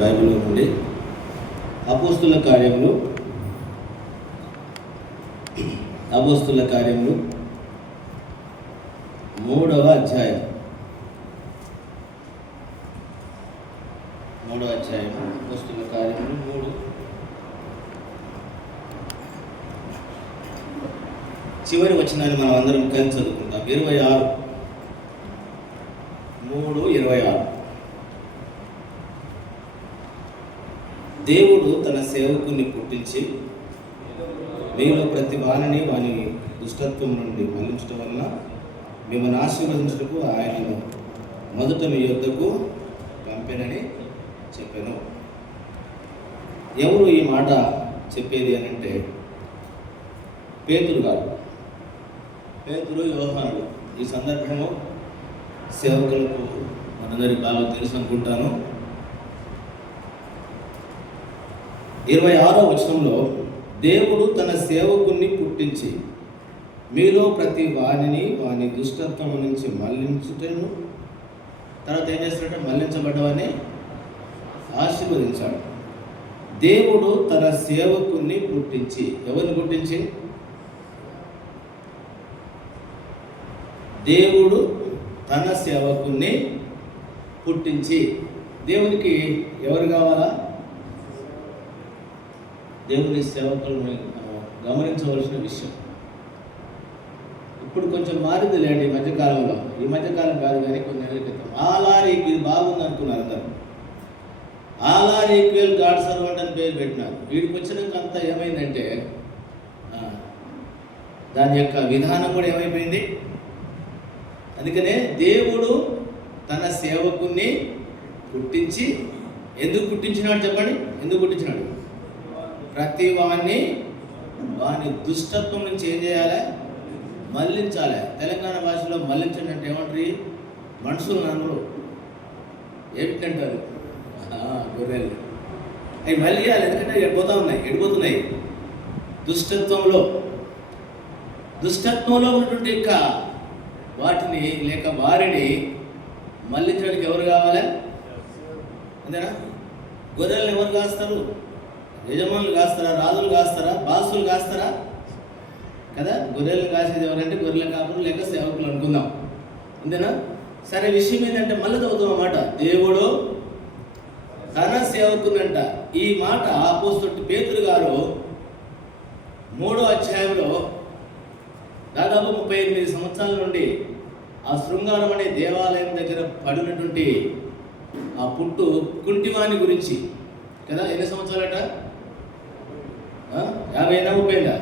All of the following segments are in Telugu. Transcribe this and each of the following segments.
బైబిల్లో నుండి అపోస్తుల కార్యములు 3వ అధ్యాయం 3వ అధ్యాయం అపోస్తుల కార్యములు 3 చివరి వచనాన్ని మనం అందరం కలిసి చదువుకుంటాం. 3:26 దేవుడు తన సేవకుని పుట్టించి మీలో ప్రతి వానిని వాని దుష్టత్వం నుండి మళ్లించడం వలన మిమ్మల్ని ఆశీర్వదించుటకు ఆయనను మొదట మీ యొద్దకు పంపెనని చెప్పాను. ఎవరు ఈ మాట చెప్పేది అని అంటే పేతురు గారు. పేతురు, యోహానుడు. ఈ సందర్భము సేవకులకు మనందరికీ బాగా తెలుసు అనుకుంటాను. 26వ వచనంలో దేవుడు తన సేవకుని పుట్టించి మీలో ప్రతి వానిని వాని దుష్టత్వం నుంచి మళ్లించుటను, తర్వాత ఏం చేస్తాడంటే మళ్లించబడ్డవాన్ని ఆశీర్వదించాడు. దేవుడు తన సేవకుని పుట్టించి, ఎవరిని పుట్టించి? దేవుడు తన సేవకుని పుట్టించి. దేవునికి ఎవరు కావాలా? దేవుని సేవకులను గమనించవలసిన విషయం. ఇప్పుడు కొంచెం మారింది లేండి ఈ మధ్యకాలంలో. ఈ మధ్యకాలం కాదు కానీ కొన్ని నెలల క్రితం ఆలారీ, ఇది బాగుంది అనుకున్నారు అందరూ. ఆలార్ ఈక్వల్ గాడ్ సర్వెంట్ అని పేరు పెట్టినారు. వీడికి వచ్చినాక అంతా ఏమైందంటే దాని యొక్క విధానం కూడా ఏమైపోయింది. అందుకనే దేవుడు తన సేవకుని పుట్టించి, ఎందుకు పుట్టించినాడు చెప్పండి? ఎందుకు పుట్టించినాడు? ప్రతి వాణ్ణి వాని దుష్టత్వం నుంచి ఏం చేయాలి? మళ్లించాలి. తెలంగాణ భాషలో మళ్లించండి అంటే ఏమంటారు? మనుషులు నన్ను ఏమిటంటారు? గొర్రెలు. అవి మళ్ళీ ఎందుకంటే ఎడిపోతున్నాయి దుష్టత్వంలో ఉన్నటువంటి యొక్క వాటిని లేక వారిని మళ్లించడానికి ఎవరు కావాలి? అంతేనా? గొర్రెలను ఎవరు కాస్తారు? యజమానులు కాస్తారా? రాజులు కాస్తారా? బాసులు కాస్తారా? కదా. గొర్రెలను కాసేది ఎవరంటే గొర్రెల కాపులు లేక సేవకులు అనుకుందాం. అంతేనా? సరే, విషయం ఏంటంటే మళ్ళీ చదువుతాం అన్నమాట. దేవుడు తన సేవకునంట. ఈ మాట అపోస్తలుడు పేతురు గారు 3వ అధ్యాయంలో దాదాపు 38 సంవత్సరాల నుండి ఆ శృంగారం అనే దేవాలయం దగ్గర పడినటువంటి ఆ పుట్టు కుంటివాని గురించి కదా. ఎన్ని సంవత్సరాలట? 50 30.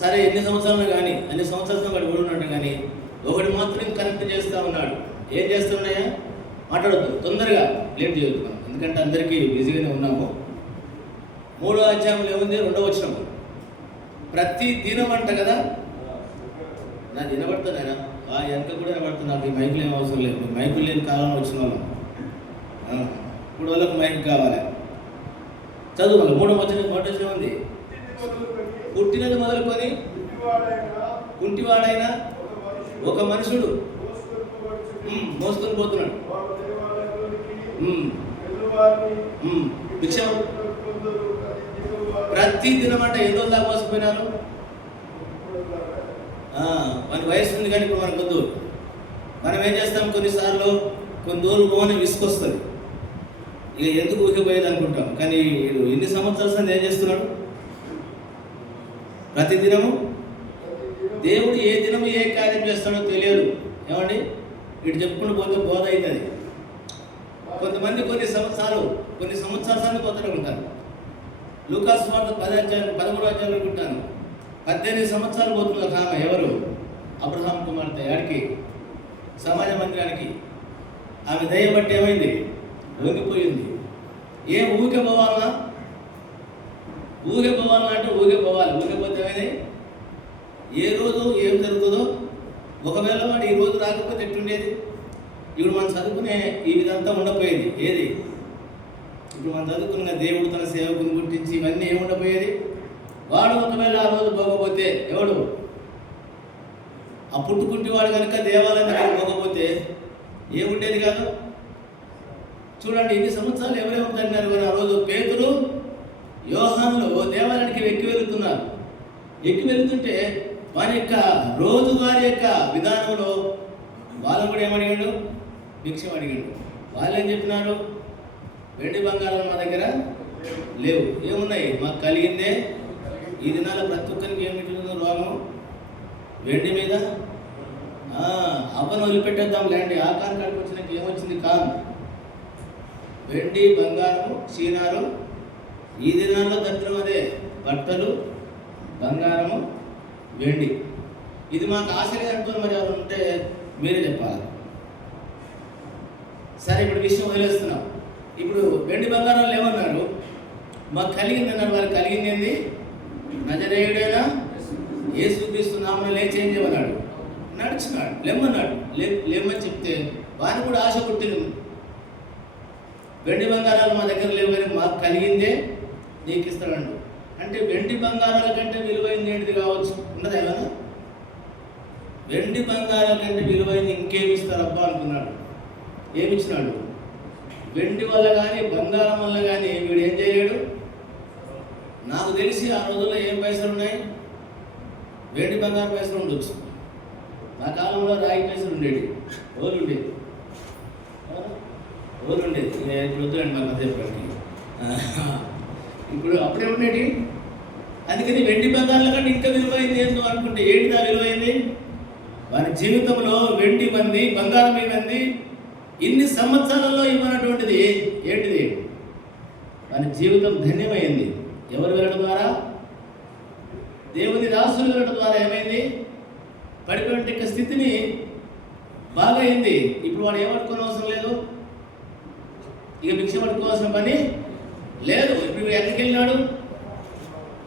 సరే, ఎన్ని సంవత్సరాలు కానీ అన్ని సంవత్సరాలతో వాడు ఉన్నాడు. కానీ ఒకటి మాత్రం కనెక్ట్ చేస్తూ ఉన్నాడు. ఏం చేస్తున్నాయా? మాట్లాడద్దు, తొందరగా లేట్ చేయొద్దు, ఎందుకంటే అందరికీ బిజీగానే ఉన్నాము. 3వ అధ్యాయంలో ఏముంది? 2వ వచనం. ప్రతి దినం అంట కదా. నాకు వినబడుతుంది ఆయన వెనక కూడా వినబడుతుంది. నాకు ఈ మైకులు ఏం అవసరం లేదు. మైకులు లేని కాలంలో వచ్చిన వాళ్ళం. ఇప్పుడు వాళ్ళకి మైక్ కావాలి. చదువు. 3వ వచనం ఉంది. పుట్టినది మొదలుకొని కుంటివాడైనా ఒక మనుషుడు మోసుకొని పోతున్నాడు. ప్రతి దినం అంటే ఎన్ని రోజులు దాకా మోసపోయినారు? మన వయసు ఉంది కానీ ఇప్పుడు మనకు వద్దు. మనం ఏం చేస్తాం? కొన్నిసార్లు కొన్ని రోజులు పోని విసుకొస్తుంది. ఇక ఎందుకు ఊరికిపోయేది అనుకుంటాం. కానీ ఇన్ని సంవత్సరాల ఏం చేస్తున్నాడు? ప్రతి దినము దేవుడు ఏ దినము ఏ కార్యం చేస్తాడో తెలియదు. ఏమండి? వీడు చెప్పుకుంటూ పోతే బోధ అవుతుంది. కొంతమంది కొన్ని సంవత్సరాలు పోతూనే ఉంటారు. లూకాసు వార్త 13వ అధ్యాయంలో అనుకుంటాను 18 సంవత్సరాలు పోతున్న ఒక ఆమె. ఎవరు? అబ్రహాం కుమార్తె. ఆడికి సమాజ మందిరానికి. ఆమె దయ బట్టి ఏమైంది? వంగిపోయింది. ఊరికే పోవాలన్నా అంటే ఊరికే పోవాలి. ఊరికపోతే ఏమైంది? ఏ రోజు ఏం జరుగుతుందో. ఒకవేళ వాడు ఈ రోజు రాకపోతే ఎట్లుండేది? ఇప్పుడు మనం చదువుకునే ఈ విధంతా ఉండపోయేది. ఏది? ఇప్పుడు మనం చదువుకున్న దేవుడు తన సేవకుని గుర్తించి ఇవన్నీ ఏముండపోయేది? వాడు ఒకవేళ ఆ రోజు పోకపోతే ఎవడు? ఆ పుట్టుకుంటి వాడు కనుక దేవాలయం దగ్గర పోకపోతే ఏముండేది కాదు. చూడండి, ఇన్ని సంవత్సరాలు ఎవరెవరు తన్నారు కానీ ఆ రోజు పేతురు యోహానులు దేవాలయానికి ఎక్కి వెళుతున్నారు. ఎక్కి వెళుతుంటే వారి యొక్క రోజువారి యొక్క విధానంలో వాళ్ళు కూడా ఏమడిగాడు? భిక్షం అడిగాడు. వాళ్ళు ఏం చెప్పినారు? వెండి బంగారం మా దగ్గర లేవు. ఏమున్నాయి? మాకు కలిగిందే. ఈ దినాల ప్రతి ఒక్కరికి ఏమిటి రోగం? వెండి మీద అవ్వను వదిలిపెట్టేద్దాం లేండి. ఆకారం కాడికి వచ్చినాక ఏమొచ్చింది? కాదు, వెండి బంగారము చీనారు. ఈ దినాల్లో దరిద్రం అదే, బట్టలు బంగారము వెండి. ఇది మాకు ఆశలే అంటున్నారు. మరి ఎవరు ఉంటే మీరే చెప్పాలి. సరే, ఇప్పుడు విషయం వదిలేస్తున్నాం. ఇప్పుడు వెండి బంగారాలు ఏమన్నారు? మాకు కలిగిందన్నారు. వారికి కలిగింది ఏంది? నజరేయుడైనా యేసుక్రీస్తు నామమున లేచి ఏం చేయమన్నాడు? నడుచున్నాడు. లెమ్మన్నాడు. లేమని చెప్తే వారిని కూడా ఆశ పుట్టింది. వెండి బంగారాలు మా దగ్గర లేవు కానీ మాకు కలిగిందే నీకు ఇస్తాడు. అంటే వెండి బంగారాల కంటే విలువైంది ఏంటిది కావచ్చు? ఉండదు ఏమన్నా? వెండి బంగారాల కంటే విలువైంది ఇంకేమి ఇస్తారబ్బా అనుకున్నాడు. ఏమిచ్చినాడు? వెండి వల్ల కానీ బంగారం వల్ల కానీ వీడు ఏం చేయలేడు. నాకు తెలిసి ఆ రోజుల్లో ఏం పైసలు ఉన్నాయి? వెండి బంగారం పైసలు ఉండొచ్చు. నా కాలంలో రాయి పైసలు ఉండేవి. ఓలు ఉండేది. ఇప్పుడు వద్దులండి మాకు చెప్పడానికి. ఇప్పుడు అప్పుడే ఉండేటి. అందుకని వెండి బంగారాల కంటే ఇంకా విలువైంది ఏంటో అనుకుంటే ఏంటిదా విలువైంది? వారి జీవితంలో వెండి మంది, బంగారం ఏమంది, ఇన్ని సంవత్సరాలలో ఇవ్వనటువంటిది ఏంటిది? వారి జీవితం ధన్యమైంది. ఎవరు వెళ్ళడం ద్వారా? దేవుని దాసులు వెళ్ళడం ద్వారా ఏమైంది? పడిపోయిన స్థితిని బాగా అయింది. ఇప్పుడు వాడు ఏమనుకోని అవసరం లేదు. ఇక భిక్ష పట్టుకోవాల్సిన పని లేదు. ఇప్పుడు ఎక్కడికి వెళ్ళినాడు?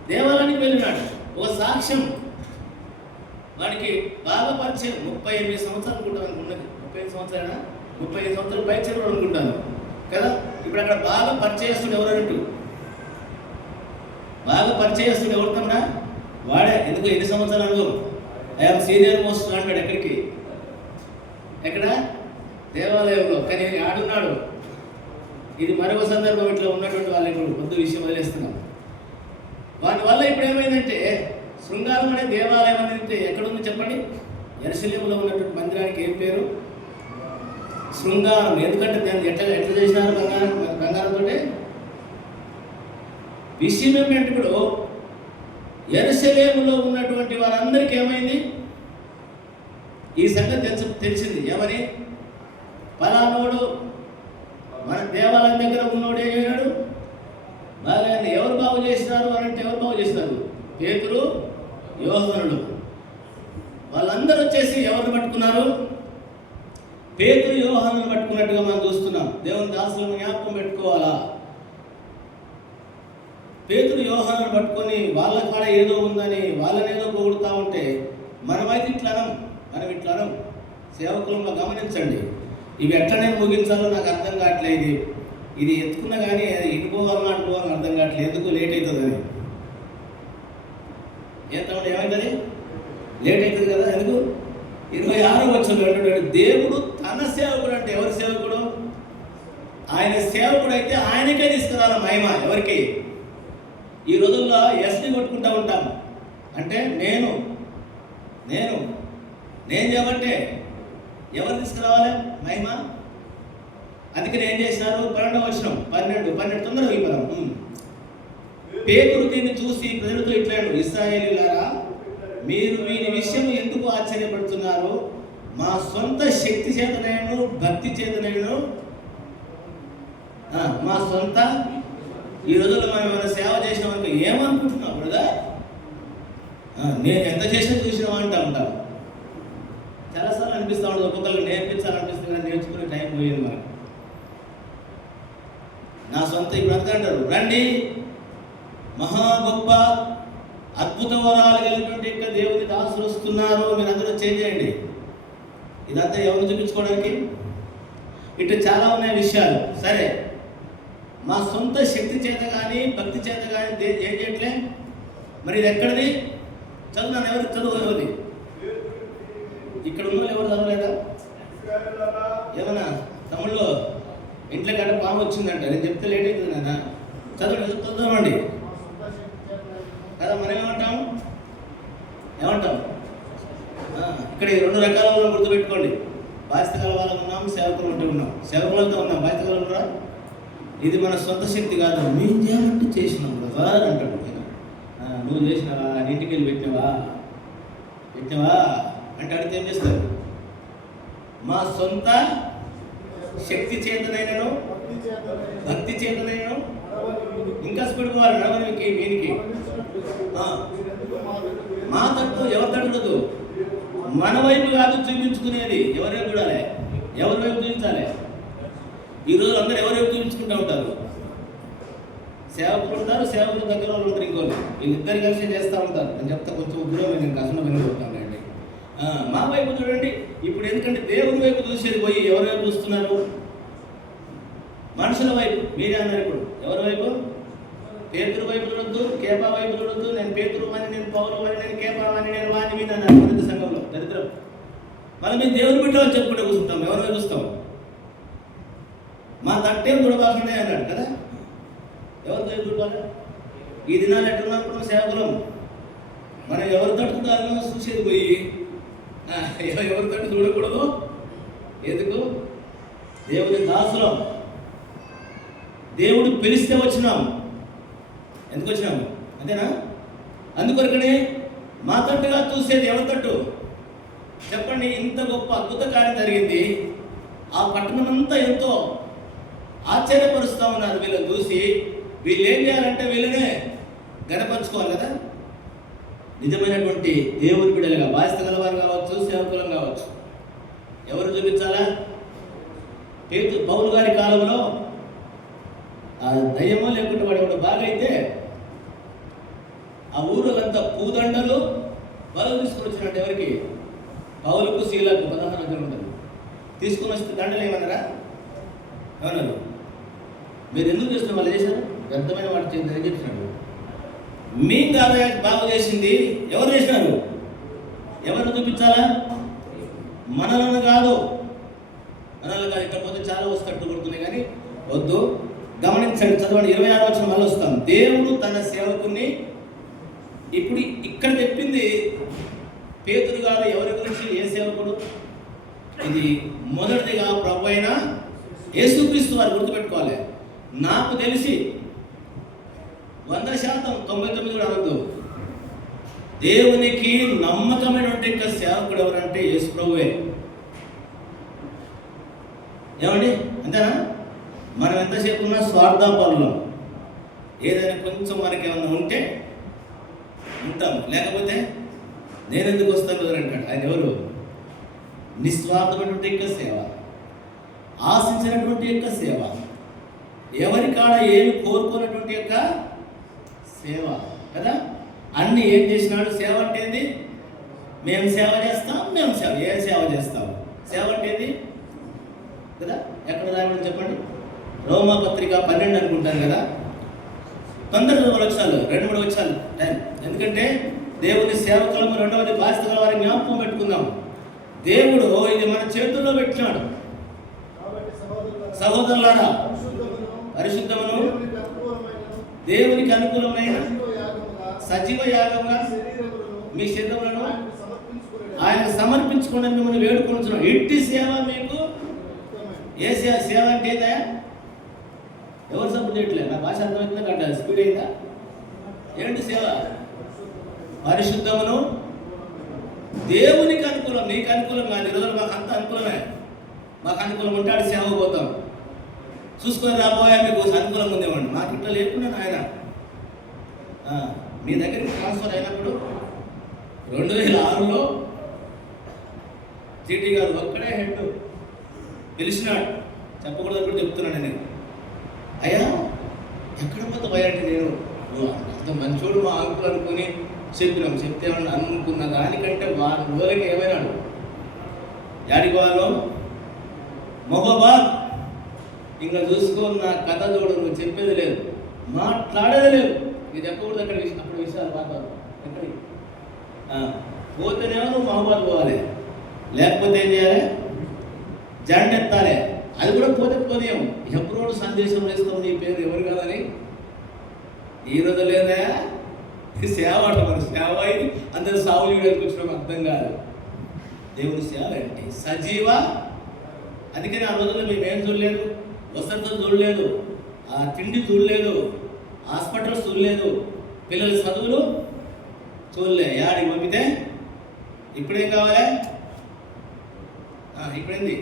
దేవాలయానికి వెళ్ళినాడు. ఒక సాక్ష్యం వాడికి బాగా పరిచయం. 38 సంవత్సరాలు అనుకుంటాను అనుకున్నది. 35 సంవత్సరాలు 35 సంవత్సరాలు పైచయం అనుకుంటాను కదా. ఇప్పుడు అక్కడ బాగా పరిచయస్తుడు ఎవరంటూ బాగా పరిచయస్తుడు ఎవరుతామన్నా? వాడే. ఎందుకు? ఎన్ని సంవత్సరాలు? ఐఎమ్ సీనియర్ మోస్ట్ అంటాడు. ఎక్కడ? దేవాలయంలో. కానీ ఆడున్నాడు. ఇది మరొక సందర్భం. ఇట్లా ఉన్నటువంటి వాళ్ళు ఇప్పుడు కొద్ది విషయం వదిలేస్తున్నాం. వాటి వల్ల ఇప్పుడు ఏమైందంటే శృంగారం అనే దేవాలయం అనేది ఎక్కడుంది చెప్పండి? యెరూషలేములో ఉన్నటువంటి మందిరానికి ఏం పేరు? శృంగారం. ఎందుకంటే దాన్ని ఎట్లా చేసినారు? బంగారంతో. విషయం ఏమిటంటే ఇప్పుడు యెరూషలేములో ఉన్నటువంటి వారందరికీ ఏమైంది? ఈ సంగతి తెలిసింది. ఏమని? పలానోడు మన దేవాలయం దగ్గర ఉన్నోడు ఏమయ్యాడు? బాగా ఎవరు బాగు చేసినారు అని అంటే ఎవరు బాగు చేసినారు? పేతురు, యోహానులు. వాళ్ళందరూ వచ్చేసి ఎవరిని పట్టుకున్నారు? పేతురు, యోహానులను పట్టుకున్నట్టుగా మనం చూస్తున్నాం. దేవుని దాసులను జ్ఞాపకం పెట్టుకోవాలా? పేతురు, యోహానులను పట్టుకొని వాళ్ళ కాడ ఏదో ఉందని వాళ్ళని ఏదో పొగుడుతూ ఉంటే మనమైతే మనం ఇట్లనం. సేవకులంలో గమనించండి. ఇవి ఎట్లా నేను ముగించాలో నాకు అర్థం కావట్లేదు. ఇది ఎత్తుకున్నా కానీ ఇటుపోవాలని అటుపోవాలని అర్థం కావట్లేదు. ఎందుకు? లేట్ అవుతుందని. ఏమవుతుంది? లేట్ అవుతుంది కదా. ఎందుకు? 26వ వచనంలో అంటున్నాడు, దేవుడు తన సేవకుడు అంటే ఎవరి సేవకుడు? ఆయన సేవకుడు అయితే ఆయనకే తీసుకురాలి మహిమ. ఎవరికి? ఈ రోజుల్లో ఎస్ని కొట్టుకుంటూ ఉంటాం. అంటే నేను చేయబట్టే ఎవరు తీసుకురావాలి మహిమ? అందుకని ఏం చేసినారు? 12వ వచనం 12 తొందరగా అయిపోదాం. పేతురు దీన్ని చూసి ప్రజలతో ఇట్లాడు, ఇశ్రాయేలీయులారా, మీరు వీరి విషయం ఎందుకు ఆశ్చర్యపడుతున్నారు? మా సొంత శక్తి చేతనైనను భక్తి చేతనైనను మా సొంత ఈ రోజుల్లో మనం ఏమైనా సేవ చేసినామనుకో ఏమనుకుంటున్నాం కదా? నేను ఎంత చేసినా చూసినావా అంటా ఉంటాం. చాలాసార్లు అనిపిస్తూ ఉంటుంది. ఒక్కొక్కరు నేర్పించాలనిపిస్తుంది కానీ నేర్చుకునే టైం పోయింది మనకు. నా సొంత ఇప్పుడు అంతా అంటారు, రండి మహా గొప్ప అద్భుత వరాలు కలిగినటువంటి ఇంకా దేవుని దాసులు వస్తున్నారు, మీరు అందరూ చేంజ్ చేయండి. ఇదంతా ఎవరు చూపించుకోవడానికి? ఇట్లా చాలా ఉన్నాయి విషయాలు. సరే, మా సొంత శక్తి చేత కానీ భక్తి చేత కానీ ఏం చేయట్లే. మరి ఇది ఎక్కడిది? చదువున్నాను. ఎవరికి చదువుది? ఇక్కడ ఉన్న ఎవరు చదవలేదా? ఏమన్నా తమ్ముళ్ళు ఇంట్లో గడ్డ పాము వచ్చిందంట, నేను చెప్తే లేట్ అవుతుంది నాన్న. చదవండి కదా. మనం ఏమంటాం? ఇక్కడ ఈ 2 రకాల వాళ్ళని గుర్తుపెట్టుకోండి. బాధ్యత గల వాళ్ళం ఉన్నాం, సేవకులు ఉంటూ ఉన్నాం. సేవకులతో ఉన్నాం, బాధ్యత గల ఉన్నారా? ఇది మన సొంత శక్తి కాదు, మేము చేయమంటే చేసినాం కదా అంటాడు. నువ్వు చేసినావా, ఇంటికి వెళ్ళి పెట్టినవా అంటే అడిగితే ఏం చేస్తారు? మా సొంత శక్తి చేతనైనను భక్తి చేతనైనను ఇంకా స్పీడ్ పోవాలి నడవనికి వీనికి. మా తట్టు ఎవరి తట్టుడదు, మన వైపు కాదు చూపించుకునేది. ఎవరి వైపు చూడాలి? ఎవరి వైపు చూపించాలి? ఈరోజు అందరూ ఎవరి వైపు చూపించుకుంటూ ఉంటారు. సేవకులు ఉంటారు, సేవకుల దగ్గర వాళ్ళు ఉంటారు, ఇంకోళ్ళు. వీళ్ళిద్దరు కలిసి చేస్తూ ఉంటారు. నేను చెప్తా కొంచెం ఉద్యోగం, నేను కష్టం వెళ్ళిపోతాను అండి. మా వైపు చూడండి. ఇప్పుడు ఎందుకంటే దేవుని వైపు చూసేది పోయి ఎవరి వైపు చూస్తున్నారు? మనుషుల వైపు. మీరే అన్నారు ఇప్పుడు. ఎవరి వైపు? పేతురు వైపు చూడొద్దు, కేపా వైపు చూడొద్దు. నేను పేతురు అని, నేను పౌలు అని, నేను కేపా అని, నేను వాని విన్నాను మొదటి సంఘంలో. దరిద్రం. మళ్ళీ మేము దేవుని బిడ్డ అని చెప్పుకుంటే కూర్చుంటాం. ఎవరి వైపు చూస్తాం? మా తట్టేం చూడబాకండి అన్నాడు కదా. ఎవరి వైపు చూడాలి? ఈ దినాలు ఎట్టున్నప్పుడు సేవకులం మనం ఎవరి తట్టుకుంటారో చూసేది పోయి ఎవరి తట్టు చూడకూడదు. ఎందుకు? దేవుని దాసులం. దేవుడు పిలిస్తే వచ్చినాం. ఎందుకు వచ్చినాము? అంతేనా? అందుకొరకనే మా తట్టుగా చూసేది ఎవరి తట్టు చెప్పండి. ఇంత గొప్ప అద్భుత కార్యం జరిగింది. ఆ పట్టణం అంతా ఎంతో ఆశ్చర్యపరుస్తూ ఉన్నారు. వీళ్ళని చూసి వీళ్ళు ఏం చేయాలంటే వీళ్ళనే గనపరుచుకోవాలి కదా. నిజమైనటువంటి దేవుని బిడ్డలుగా బాధ్యత గలవారు కావచ్చు, సేవకులం కావచ్చు. ఎవరు చూపించాలా? పౌలు గారి కాలంలో ఆ దయ్యమో లేకుంటే వాడు ఎవడు బాగా అయితే ఆ ఊరులంతా పూదండలు బలం తీసుకుని వచ్చినట్టు. ఎవరికి? పౌలుకు శీలకు 16 దగ్గర ఉంటుంది. తీసుకుని వస్తే దండలు ఏమన్నారా? ఏమన్నారు? మీరు ఎందుకు చేస్తున్నారు? వాళ్ళు చేశారు వ్యర్థమైన వాటి చేసి ఏం చేసినాడు? మేము కాదా బాగు చేసింది? ఎవరు చేసినారు? ఎవరిని చూపించాలా? మనలను కాదు. మనల్ని కాదు. ఇక్కడ పోతే చాలా వస్తట్టు కొడుతున్నాయి కానీ వద్దు. గమనించండి, చదవండి. 26వ వచనం మళ్ళీ వస్తాం. దేవుడు తన సేవకుని ఇప్పుడు ఇక్కడ చెప్పింది పేతురు గారు ఎవరి గురించి? ఏ సేవకుడు? ఇది మొదటిదిగా ప్రభు అయిన యేసుక్రీస్తు వారు గుర్తుపెట్టుకోవాలి. నాకు తెలిసి 100% 99 కూడా అనద్దు, దేవునికి నమ్మకమైనటువంటి సేవకుడు ఎవరంటే యేసు ప్రభువే. ఏమండి? అంతేనా? మనం ఎంతసేపు ఉన్నా స్వార్థపరులం. ఏదైనా కొంచెం మనకి ఏమన్నా ఉంటే ఉంటాం, లేకపోతే నేను ఎందుకు వస్తాను కదా అంటాడు. ఆయన ఎవరు? నిస్వార్థమైనటువంటి యొక్క సేవ, ఆశించినటువంటి యొక్క సేవ, ఎవరి కాడ ఏమి కోరుకున్నటువంటి యొక్క సేవ కదా. అన్నీ ఏం చేసినాడు? సేవ అంటే ఏంది? మేము సేవ చేస్తాం, మేము సేవ. ఏ సేవ చేస్తాం? సేవ అంటే ఏంది కదా. ఎక్కడ రాయమని చెప్పండి. రోమాపత్రిక 12 అనుకుంటాను కదా. తొందరగా 2 వచ్చాలు 2-3 వచ్చాలు టైం. ఎందుకంటే దేవుని సేవకులము, రెండవది బాధ్యత గల వారిని జ్ఞాపకం పెట్టుకుందాం. దేవుడు ఇది మన చేతుల్లో పెట్టినాడు. సహోదరులారా, పరిశుద్ధమును దేవునికి అనుకూలమైన సజీవ యాగంగా మీ శరీరములను ఆయన సమర్పించుకుని మిమ్మల్ని వేడుకొనుచున్నాం. ఎట్టి సేవ మీకు. ఏ సేవ అంటే ఏదా? ఎవరు సపోర్ట్ చేయట్లేదు? నా భాష అర్థమవుతుందా? కట్టాలి స్పీడ్ అయిందా? ఏంటి సేవ? పరిశుద్ధమును దేవునికి అనుకూలం, నీకు అనుకూలం కాదు. ఈరోజు మాకు అంత అనుకూలమే. మాకు అనుకూలం ఉంటాడు, సేవ పోతాం. చూసుకొని రాబోయే మీకు అనుకూలంగా ఉందేమండి. మాకు ఇట్లా లేకుండా ఆయన మీ దగ్గరికి ట్రాన్స్ఫర్ అయినప్పుడు 2006లో జీటీ గారు ఒక్కడే హెడ్ పిలిచినాడు. చెప్పకూడదు కూడా చెప్తున్నాను నేను. అయ్యా ఎక్కడ పోతే పోయాలంటే నేను అంత మంచోడు మా అంకులు అనుకుని చెప్పినాం. చెప్తే అనుకున్న దానికంటే వారి రోజులకి ఏమైనాడు? యాడికి వాళ్ళు మొహబాద్ ఇంకా చూసుకో, నా కథ చూడు, నువ్వు చెప్పేది లేదు, మాట్లాడేది లేదు. ఇది చెప్పకూడదు. అక్కడ అప్పుడు విషయాలు మాట్లాడు. ఎక్కడికి పోతేనేమో నువ్వు మహబాద్ పోవాలి, లేకపోతే ఏం చేయాలి? జెండా ఎత్తాలి. అది కూడా పోతే పోనీయం. ఎప్పుడు సందేశం వేస్తాం నీ పేరు ఎవరు కాదని. ఈ రోజు లేదా సేవ అంట, మన సేవ ఇది అందరూ సావులు వీడియోకి వచ్చినాం, అర్థం కాదు. దేవుని సేవ ఏంటి? సజీవ. అందుకని ఆ రోజుల్లో మేమేం చూడలేదు, వసతులు చూడలేదు, ఆ తిండి చూడలేదు, హాస్పిటల్స్ చూడలేదు, పిల్లల చదువులు చూడలే. యాడికి పంపితే ఇప్పుడేం కావాలి? ఇప్పుడేంది?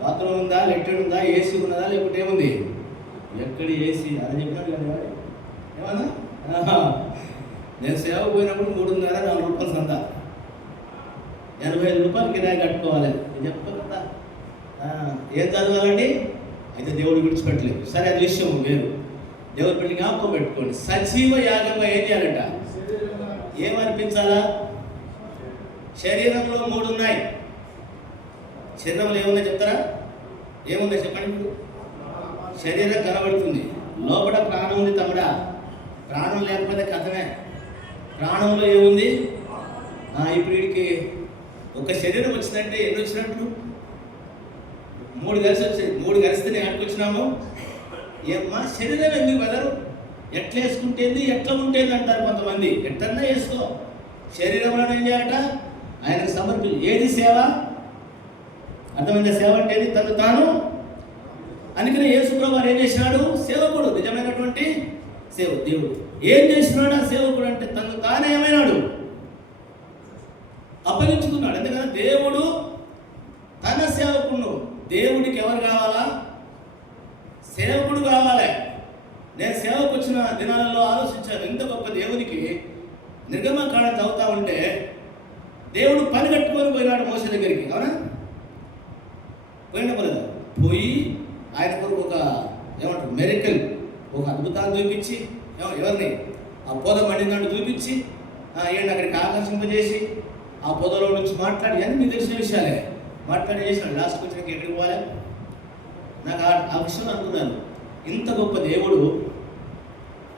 బాత్రూమ్ ఉందా, లెట్రిన్ ఉందా, ఏసీ ఉన్నదా, లేకపోతే ఏముంది? ఎక్కడ ఏసీ అని చెప్పినాడు కదా. ఏమన్నా నేను సేవ పోయినప్పుడు 3.5-4 రూపాయలు సంతా, 85 రూపాయలు కిరాయి కట్టుకోవాలి. చెప్పు కదా. ఏం చదవాలండి? అయితే దేవుడు విడిచిపెట్టలేదు. సరే, అది విషయం వేరు. దేవుడి పెళ్లి జ్ఞాపకం పెట్టుకోండి. సజీవ యాగంగా ఏం చేయాలంట? ఏమనిపించాలా? శరీరంలో 3 ఉన్నాయి. శరీరంలో ఏమున్నాయి చెప్తారా? ఏముంది చెప్పండి. శరీరం కనబడుతుంది, లోపల ప్రాణం ఉంది తమ్ముడా. ప్రాణం లేకపోతే కథమే. ప్రాణంలో ఏముంది? ఇప్పుడు వీడికి ఒక శరీరం వచ్చిందంటే ఎన్ని వచ్చినట్లు? 3 కలిసి వచ్చాయి. 3 కలిస్తేనే ఎక్కడికి వచ్చినాము? ఏమ్మా శరీరం ఎందుకు బెదరు? ఎట్లా వేసుకుంటేంది, ఎట్లా ఉంటేది అంటారు కొంతమంది. ఎట్లన్నా వేసుకో. శరీరంలో ఏం చేయాలట? ఆయనకు సమర్పించి. ఏది సేవ? అర్థమైన సేవ అంటే తను తాను. అందుకనే యేసు ప్రభువు ఏం చేసినాడు? సేవకుడు, నిజమైనటువంటి దేవుడు ఏం చేసినాడు? ఆ సేవకుడు అంటే తను తానే ఏమైనాడు? అప్పగించుకున్నాడు. అందుకని దేవుడు తన సేవకుడు. దేవుడికి ఎవరు కావాలా? సేవకుడు కావాలి. నేను సేవకు వచ్చిన దినాలలో ఆలోచించాను, ఇంత గొప్ప దేవునికి నిర్గమకాండ చదువుతా ఉంటే దేవుడు పని కట్టుకొని పోయినాడు మోసే దగ్గరికి. అవునా? పోయినా కదా. పోయి ఆయన కొరకు ఒక ఏమంటారు మెరికల్, ఒక అద్భుతాన్ని చూపించి, ఎవరిని? ఆ పొద మండిందాన్ని చూపించి ఏంటి అక్కడికి ఆకర్షింపజేసి ఆ పొదలో నుంచి మాట్లాడి, అన్నీ మీకు తెలిసిన విషయాలే మాట్లాడి చేసినాడు. లాస్ట్కి వచ్చినాక ఎక్కడికి పోలే. నాకు ఆ విషయం అనుకున్నాను, ఇంత గొప్ప దేవుడు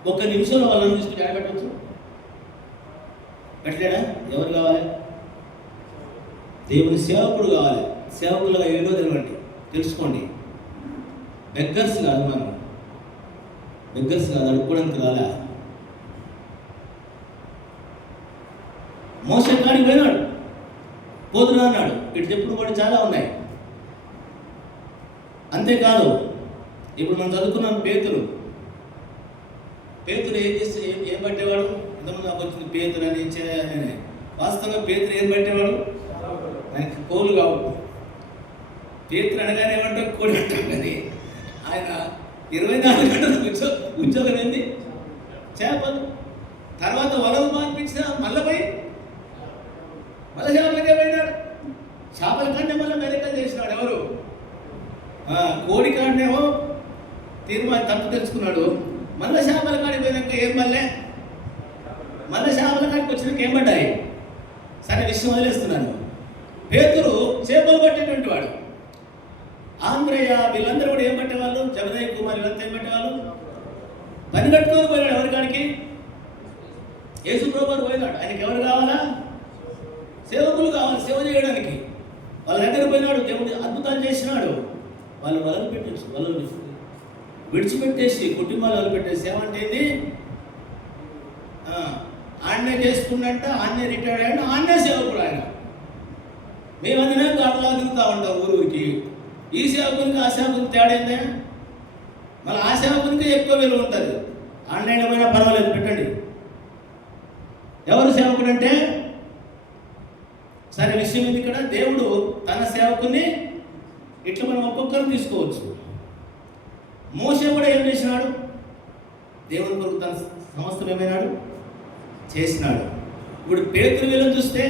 1 నిమిషంలో వాళ్ళని తీసుకుని ఆడబెట్టవచ్చు. పెట్టలేడా? ఎవరు కావాలి? దేవుని సేవకుడు కావాలి. సేవకులుగా ఏదో తెలియండి, తెలుసుకోండి. బెగ్గర్స్ కాదు, మనం బెగ్గర్స్ కాదు, అడుక్కోవడానికి రాలే. మోసే కాడికి పోయినాడు, పోదురా అన్నాడు. ఇటు చెప్పుడు కూడా చాలా ఉన్నాయి. అంతేకాదు, ఇప్పుడు మనం చదువుకున్నాం పేతురు ఏం చేస్తే ఏం పట్టేవాడు? ఇంతకుముందు నాకు వచ్చింది పేతురు అని. వాస్తవంగా పేతురు ఏం పట్టేవాడు? ఆయనకి కోలు కావు. పేతురు అనగానే ఏమంటారు? కోడి అంటాం. కానీ ఆయన 24 గంటలు ఉద్యోగం ఏంది? చేపలు. తర్వాత వలలు మార్పించిన మళ్ళీ చేపలకే పోయినాడు. చేపల కంటే మళ్ళీ మెరికలు చేసినాడు. ఎవరు? కోడి కాడనేమో తప్పు తెలుసుకున్నాడు. మళ్ళీ చేపల కాడికి పోయినాక ఏం మళ్ళీ చేపల కాడికి వచ్చినాక ఏం పడ్డాయి? సరే, విషయం వదిలేస్తున్నాను. పేతురు చేపలు పట్టేటువంటి వాడు. ఆంధ్రయ్య వీళ్ళందరూ కూడా ఏం పట్టేవాళ్ళు? జబదయ్య కుమార్ వీళ్ళంతా ఏం పట్టేవాళ్ళు? పని కట్టుకొని పోయినాడు. ఎవరి కాడికి? యేసు ప్రభువు పోయినాడు. ఆయనకి ఎవరు కావాలా? సేవకులు కావాలి, సేవ చేయడానికి. వాళ్ళ దగ్గర పోయినాడు, దేవుడు అద్భుతాలు చేసినాడు. వాళ్ళు వలలు పెట్టేసి, వలలు విడిచిపెట్టేసి, కుటుంబాలు వలలు పెట్టేసి. సేవ అంటే ఏంది? ఆడనే చేసుకున్నట్ట, ఆడనే రిటైర్డ్ అయ్యాడు, ఆడనే సేవకుడు ఆయన. మేమందరం గాడులా తిరుగుతూ ఉంటాం ఊరికి. ఈ సేవకునికి ఆ సేవకునికి తేడా ఏందా? మళ్ళీ ఆ సేవకునికి ఎక్కువ విలువ ఉంటుంది. ఆన్లైన్ పోయినా పర్వాలేదు, పెట్టండి. ఎవరు సేవకుడు అంటే? సరే, విషయం ఏంది ఇక్కడ? దేవుడు తన సేవకుని ఇట్లా మనం ఒక్కొక్కరు తీసుకోవచ్చు. మోషే కూడా ఏం చేసినాడు? దేవుని కొరకు తన సమస్తం ఏమైనాడు? చేసినాడు. ఇప్పుడు పేతురు వీళ్ళని చూస్తే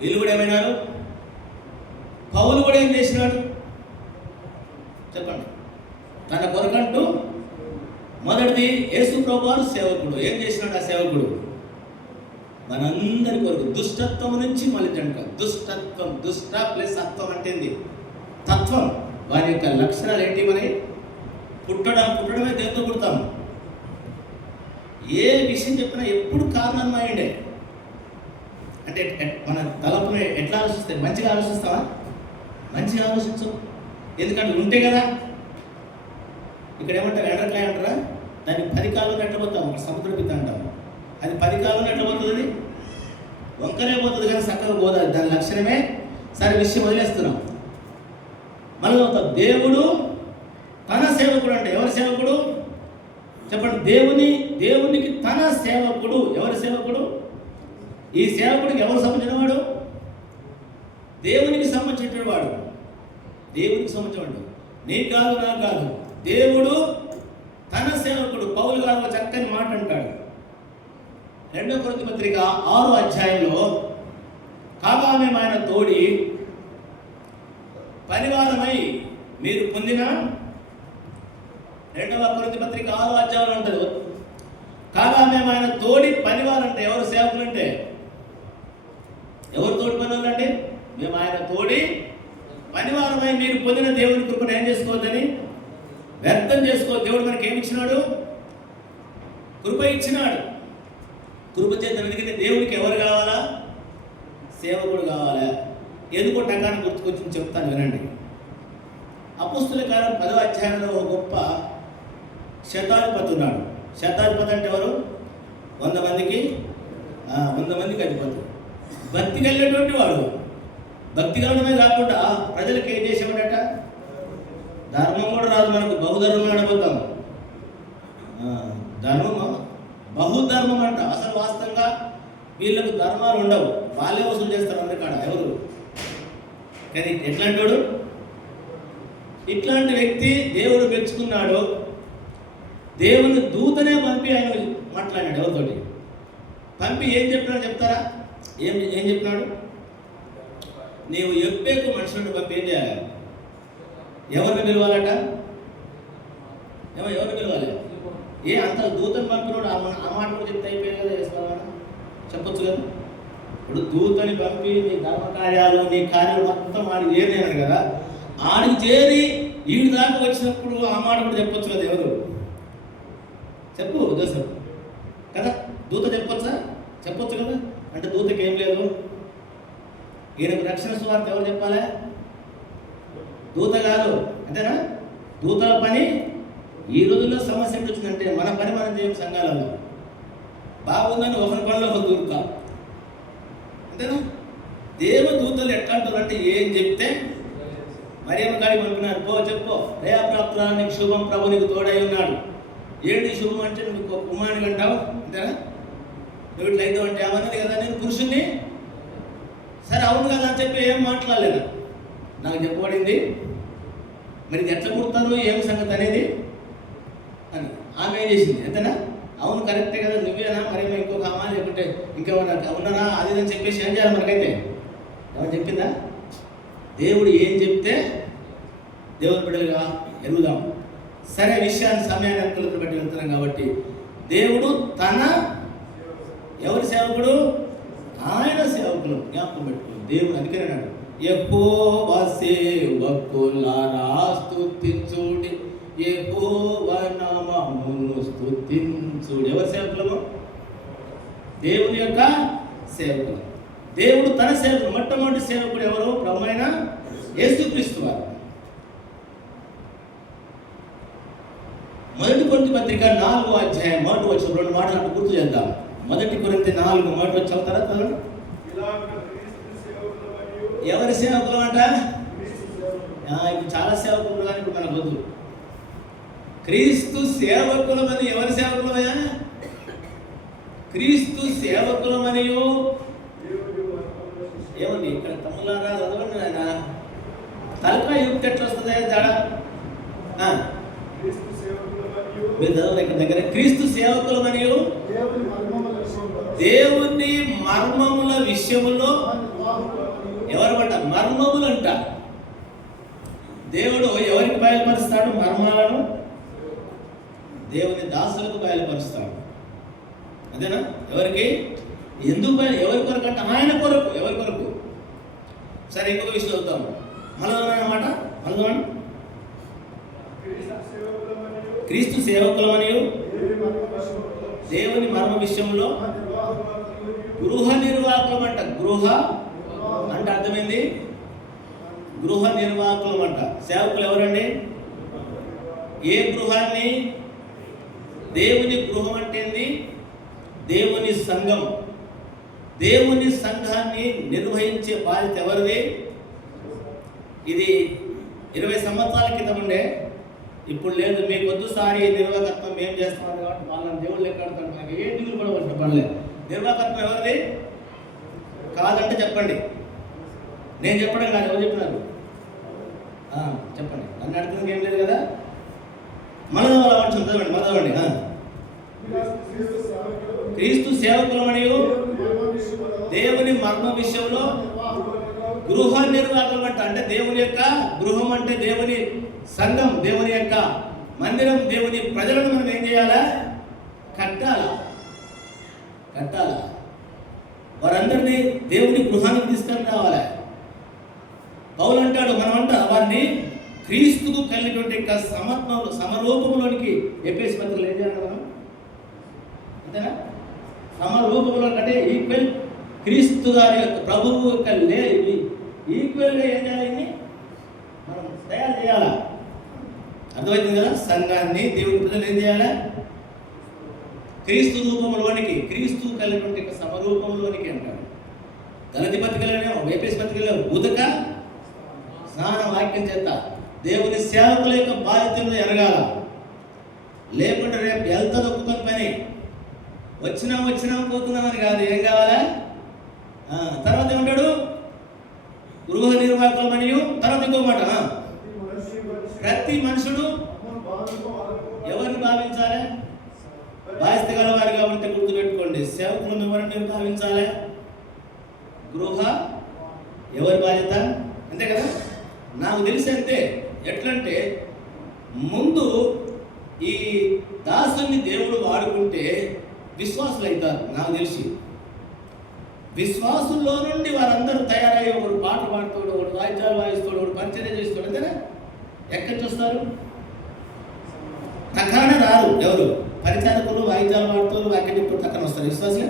వీళ్ళు కూడా ఏమైనారు? పౌలు కూడా ఏం చేసినాడు? చెప్పండి. తన కొరకంటూ మొదటిది యేసు ప్రభువు సేవకుడు. ఏం చేసినాడు ఆ సేవకుడు? మనందరి కొరకు దుష్టత్వం నుంచి మళ్ళీ దుష్టత్వం, దుష్ట ప్లస్ అత్వం అంటే తత్వం. వారి యొక్క లక్షణాలు ఏంటి? మనకి పుట్టడమే దేవుతో పుడతాము. ఏ విషయం చెప్పినా ఎప్పుడు కారణం మైండే. అంటే మన తలపుని ఎట్లా ఆలోచిస్తే? మంచిగా ఆలోచిస్తావా? మంచిగా ఆలోచించు. ఎందుకంటే ఉంటే కదా. ఇక్కడ ఏమంటారు, ఎండ్రకాయ అంటారా, దాన్ని 10 కాలంలో ఎట్లా పోతాం, సముద్ర పిత్త అంటాము. అది 10 కాలంలో ఎట్లా పోతుంది, వంకనే పోతుంది కానీ చక్కగా పోతుంది. దాని లక్షణమే. సరే, విషయం వదిలేస్తున్నాం. మళ్ళీ దేవుడు తన సేవకుడు అంటే ఎవరి సేవకుడు చెప్పండి? దేవునికి తన సేవకుడు. ఎవరి సేవకుడు? ఈ సేవకుడికి ఎవరు సంబంధించినవాడు? దేవునికి సంబంధించిన వాడు. దేవునికి సంబంధించినవాడు. నీకు కాదు, నాకు కాదు. దేవుడు తన సేవకుడు. పౌలు గారు ఒక చక్కని మాట అంటాడు 2 కొరింథీ పత్రిక 6వ అధ్యాయంలో, కాగా మేము ఆయన తోడి పరివారమై మీరు పొందిన 2వ కొరింథీ పత్రిక 6వ అధ్యాయంలో ఉంటుంది. కాగా మేము ఆయన తోడి పనివారు అంటే ఎవరు? సేవకులు అంటే ఎవరు తోడి పనివారు అంటే? మేము ఆయన తోడి పనివారమై మీరు పొందిన దేవుని కృపను ఏం చేసుకోవద్దని వ్యర్థం చేసుకో. దేవుడు మనకి ఏమి ఇచ్చినాడు? కృప ఇచ్చినాడు. కృప చేత ఎందుకంటే దేవుడికి ఎవరు కావాలా? సేవకుడు కావాలా? ఎందుకో టకాన్ని గుర్తుకొచ్చి చెప్తాను, వినండి. అపోస్తుల కార్యం 10వ అధ్యాయంలో ఒక గొప్ప శతాధిపతి ఉన్నాడు. శతాధిపతి అంటే ఎవరు? 100 మందికి అధిపతి. భక్తి కలిగినటువంటి వాడు. భక్తి కలగడమే కాకుండా ప్రజలకు ఏం చేసేవాడట? ధర్మం కూడా రాదు మనకు, బహుధర్మం అడగొద్దాం. ధర్మం బహుధర్మం అంట. అసలు వాస్తవంగా వీళ్ళకు ధర్మాలు ఉండవు, వాళ్ళే వసూలు చేస్తారు అందరికాడ. ఎవరు? కానీ ఎట్లాంటి వాడు? ఇట్లాంటి వ్యక్తి దేవుడు మెచ్చుకున్నాడు. దేవుని దూతనే పంపి ఆయన మాట్లాడాడు. ఎవరితోటి పంపి ఏం చెప్పినాడు చెప్తారా? ఏం చెప్పినాడు? నీవు ఎప్పేకు మనుషులను పంపి ఏం చేయాలి? ఎవరిని పిలవాలట? ఎవరిని పిలవాలి? అంత దూతను పంపినోడు ఆ మాట కూడా చెప్తే అయిపోయాయి కదా, వేసుకోవాలా? చెప్పొచ్చు కదా. ఇప్పుడు దూతని పంపి నీ ధర్మకార్యాలు, నీ కార్యాలు మొత్తం ఆడికి చేరినాడు కదా. ఆడికి చేరి ఈడు దాకా వచ్చినప్పుడు ఆ మాట కూడా చెప్పొచ్చు కదా. ఎవరు చెప్పు జోసెఫ్ కదా? దూత చెప్పొచ్చా? చెప్పొచ్చు కదా. అంటే దూతకి ఏం లేదు. ఈయనకు రక్షణ సువార్త ఎవరు చెప్పాలి? దూత కాదు, అంతేనా? దూతల పని ఈ రోజుల్లో సమస్య ఎంత వచ్చిందంటే, మన పని మనం చేయం. సంఘాలలో బాగుందని ఒకరి పనిలో ఒక దూరుతా, అంతేనా? దేవదూతలు ఎట్లాంటారు అంటే ఏం చెప్తే మరియమ్మ గాడికి పంపినారు. పో చెప్పు, దయాప్రాప్తురా, నీకు శుభం, ప్రభు నీకు తోడై ఉన్నాడు. ఏంటి శుభం అంటే? నువ్వు కుమారుని అంటావు, అంతేనా? నువ్వు ఇట్లా అయితే అంటే ఏమన్నది కదా, నేను పురుషుణ్ణి. సరే, అవును కదా అని చెప్పి ఏం మాట్లాడలేదు. నాకు చెప్పబడింది, మరి ఇది ఎట్లా పుడతారు, ఏం సంగతి అనేది అని ఆమె ఏం చేసింది, అంతేనా? అవును కరెక్టే కదా, నువ్వేనా మరి ఇంకొక అమ్మాయి లేకుంటే ఇంకెవరన్నా ఉన్నారా అది అని చెప్పేసి ఏం చేయాలి? మనకైతే ఏమని చెప్పిందా? దేవుడు ఏం చెప్తే దేవుని బిడ్డలుగా ఎదుగుదాం. సరే, విషయాన్ని సమయాన్ని అనుకూలతను బట్టి వెళ్తున్నాం కాబట్టి దేవుడు తన ఎవరి సేవకుడు? ఆయన సేవకులు. జ్ఞాపకం పెట్టుకోండి. దేవుడు అందుకనే అన్నాడు, యెహోవా సేవకులారా స్తుతించుడి, యెహోవా నామమును స్తుతించుడి. ఎవరి సేవకులము? దేవుని యొక్క సేవకులు. దేవుడు తన సేవకుడు. మొట్టమొదటి సేవకుడు ఎవరు? ప్రభువైన యేసుక్రీస్తు వారు. 1 కొరింథీ పత్రిక 4వ అధ్యాయం 1వ వచనం 2 మాటలు అటు గుర్తు చేద్దాం. 1 కొరింథీ 4 1 వచ్చి చదువుతారా? ఎవరి సేవకులు అంట? ఇప్పుడు చాలా సేవకులు కానీ ఇప్పుడు మనకు వద్దు. క్రీస్తు సేవకులమని. ఎవరి సేవకులమయ్యా? క్రీస్తు సేవకులమనియు. ఏమండి ఇక్కడ తమ్ములారా చదవండి ఆయన. తలకాయ యుక్తి ఎట్లా వస్తుంది తేడా? మీరు చదవాలి ఇక్కడ దగ్గర. క్రీస్తు సేవకులమనియు దేవుని మర్మముల విషయములో. ఎవరమంట? మర్మములు అంట. దేవుడు ఎవరికి బయలుపరుస్తాడు? మర్మాలను దేవుని దాసులకు బయలుపరుస్తాడు, అదేనా? ఎవరికి? ఎందుకు? ఎవరి కొరకు అంటే ఆయన కొరకు. ఎవరి కొరకు? సరే, ఇంకొక విషయం చదువుతాము. మళ్ళీ అన్నమాట, మళ్ళీ క్రీస్తు సేవకులమనియు దేవుని మర్మ విషయంలో. గృహ నిర్వాహకులం అంట. గృహ అంటే అర్థమైంది? గృహ నిర్వాహకులు అంట. సేవకులు ఎవరండి? ఏ గృహాన్ని? దేవుని గృహం అంటే దేవుని సంఘం. దేవుని సంఘాన్ని నిర్వహించే బాధ్యత ఎవరిది? ఇది 20 సంవత్సరాల క్రితం ఉండే, ఇప్పుడు లేదు. మీకు వద్దు సారి నిర్వాహకత్వం మేము చేస్తామని కాబట్టి వాళ్ళని దేవుళ్ళు లెక్కడతాడు. మనకి ఏ దిగులు కూడా వచ్చిన పడలేదు. నిర్వాహకత్వం ఎవరిది? కాదంటే చెప్పండి. నేను చెప్పడం కాదు, ఎవరు చెప్పినారు? చెప్పండి. నన్ను అడుగుతుంది ఏం లేదు కదా. మన వాళ్ళ చదవండి, చదవండి. క్రీస్తు సేవకులు మరియు దేవుని మర్మ విషయంలో గృహ నిర్వాహకులు అంట. అంటే దేవుని యొక్క గృహం అంటే దేవుని సంఘం, దేవుని యొక్క మందిరం, దేవుని ప్రజలను మనం ఏం చేయాలా? కట్టాలా. వారందరినీ దేవుని గృహానికి తీసుకొని రావాలి. పౌలు అంటాడు, మనం అంట వారిని క్రీస్తుకు కలిగినటువంటి యొక్క సమరూపంలోనికి ఎఫెసీ పత్రికలో ఏం చేయాలి మనం? అంతేనా? సమరూపంలో అంటే ఈక్వల్ క్రీస్తు గారి యొక్క ప్రభువు యొక్క ఈక్వల్గా ఏం చేయాలి? మనం తయారు చేయాలా. అర్థమవుతుంది కదా? సంఘాన్ని దేవుని ప్రజలు ఏం చేయాలా? క్రీస్తు రూపంలోనికి, క్రీస్తు కలిగినటువంటి సమరూపంలోనికి అంటారు. గలతీ పత్రికలో, ఎఫెసీ పత్రికలో ఉదక స్నాన వాక్యం చేత దేవుని సేవకుల యొక్క బాధ్యతలను ఎరగాల. లేకుంటే రేపు వెళ్తా ఒప్పుకొని పని వచ్చినాం పోతున్నామని కాదు. ఏం కావాలా? తర్వాత ఏమంటాడు? గృహ నిర్వాహకులు మరియు తర్వాత ఇంకో మాట, ప్రతి మనుషుడు ఎవరిని భావించాలి? బాధ్యత గల వారిగా ఉంటే గుర్తుపెట్టుకోండి, సేవకులను ఎవరిని మీరు భావించాలి? గృహ ఎవరి బాధ్యత? అంతే కదా. నాకు తెలిసి అంతే. ఎట్లంటే ముందు ఈ దాసుని దేవుడు వాడుకుంటే విశ్వాసులు అవుతారు. నాకు తెలిసి విశ్వాసుల్లో నుండి వారందరూ తయారయ్యి ఒకడు పాట పాడుతాడు, ఒకడు వాయిద్యాలు వాయిస్తాడు, ఒకడు పరిచర్య చేస్తాడు. అంతేనా? ఎక్కడి చూస్తారు? తక్కన రారు. ఎవరు? పరిచారకులు వాయిద్యాలు వాడుతారు, వాక్యం చెప్పుడు తక్కన వస్తారు. విశ్వాసులే.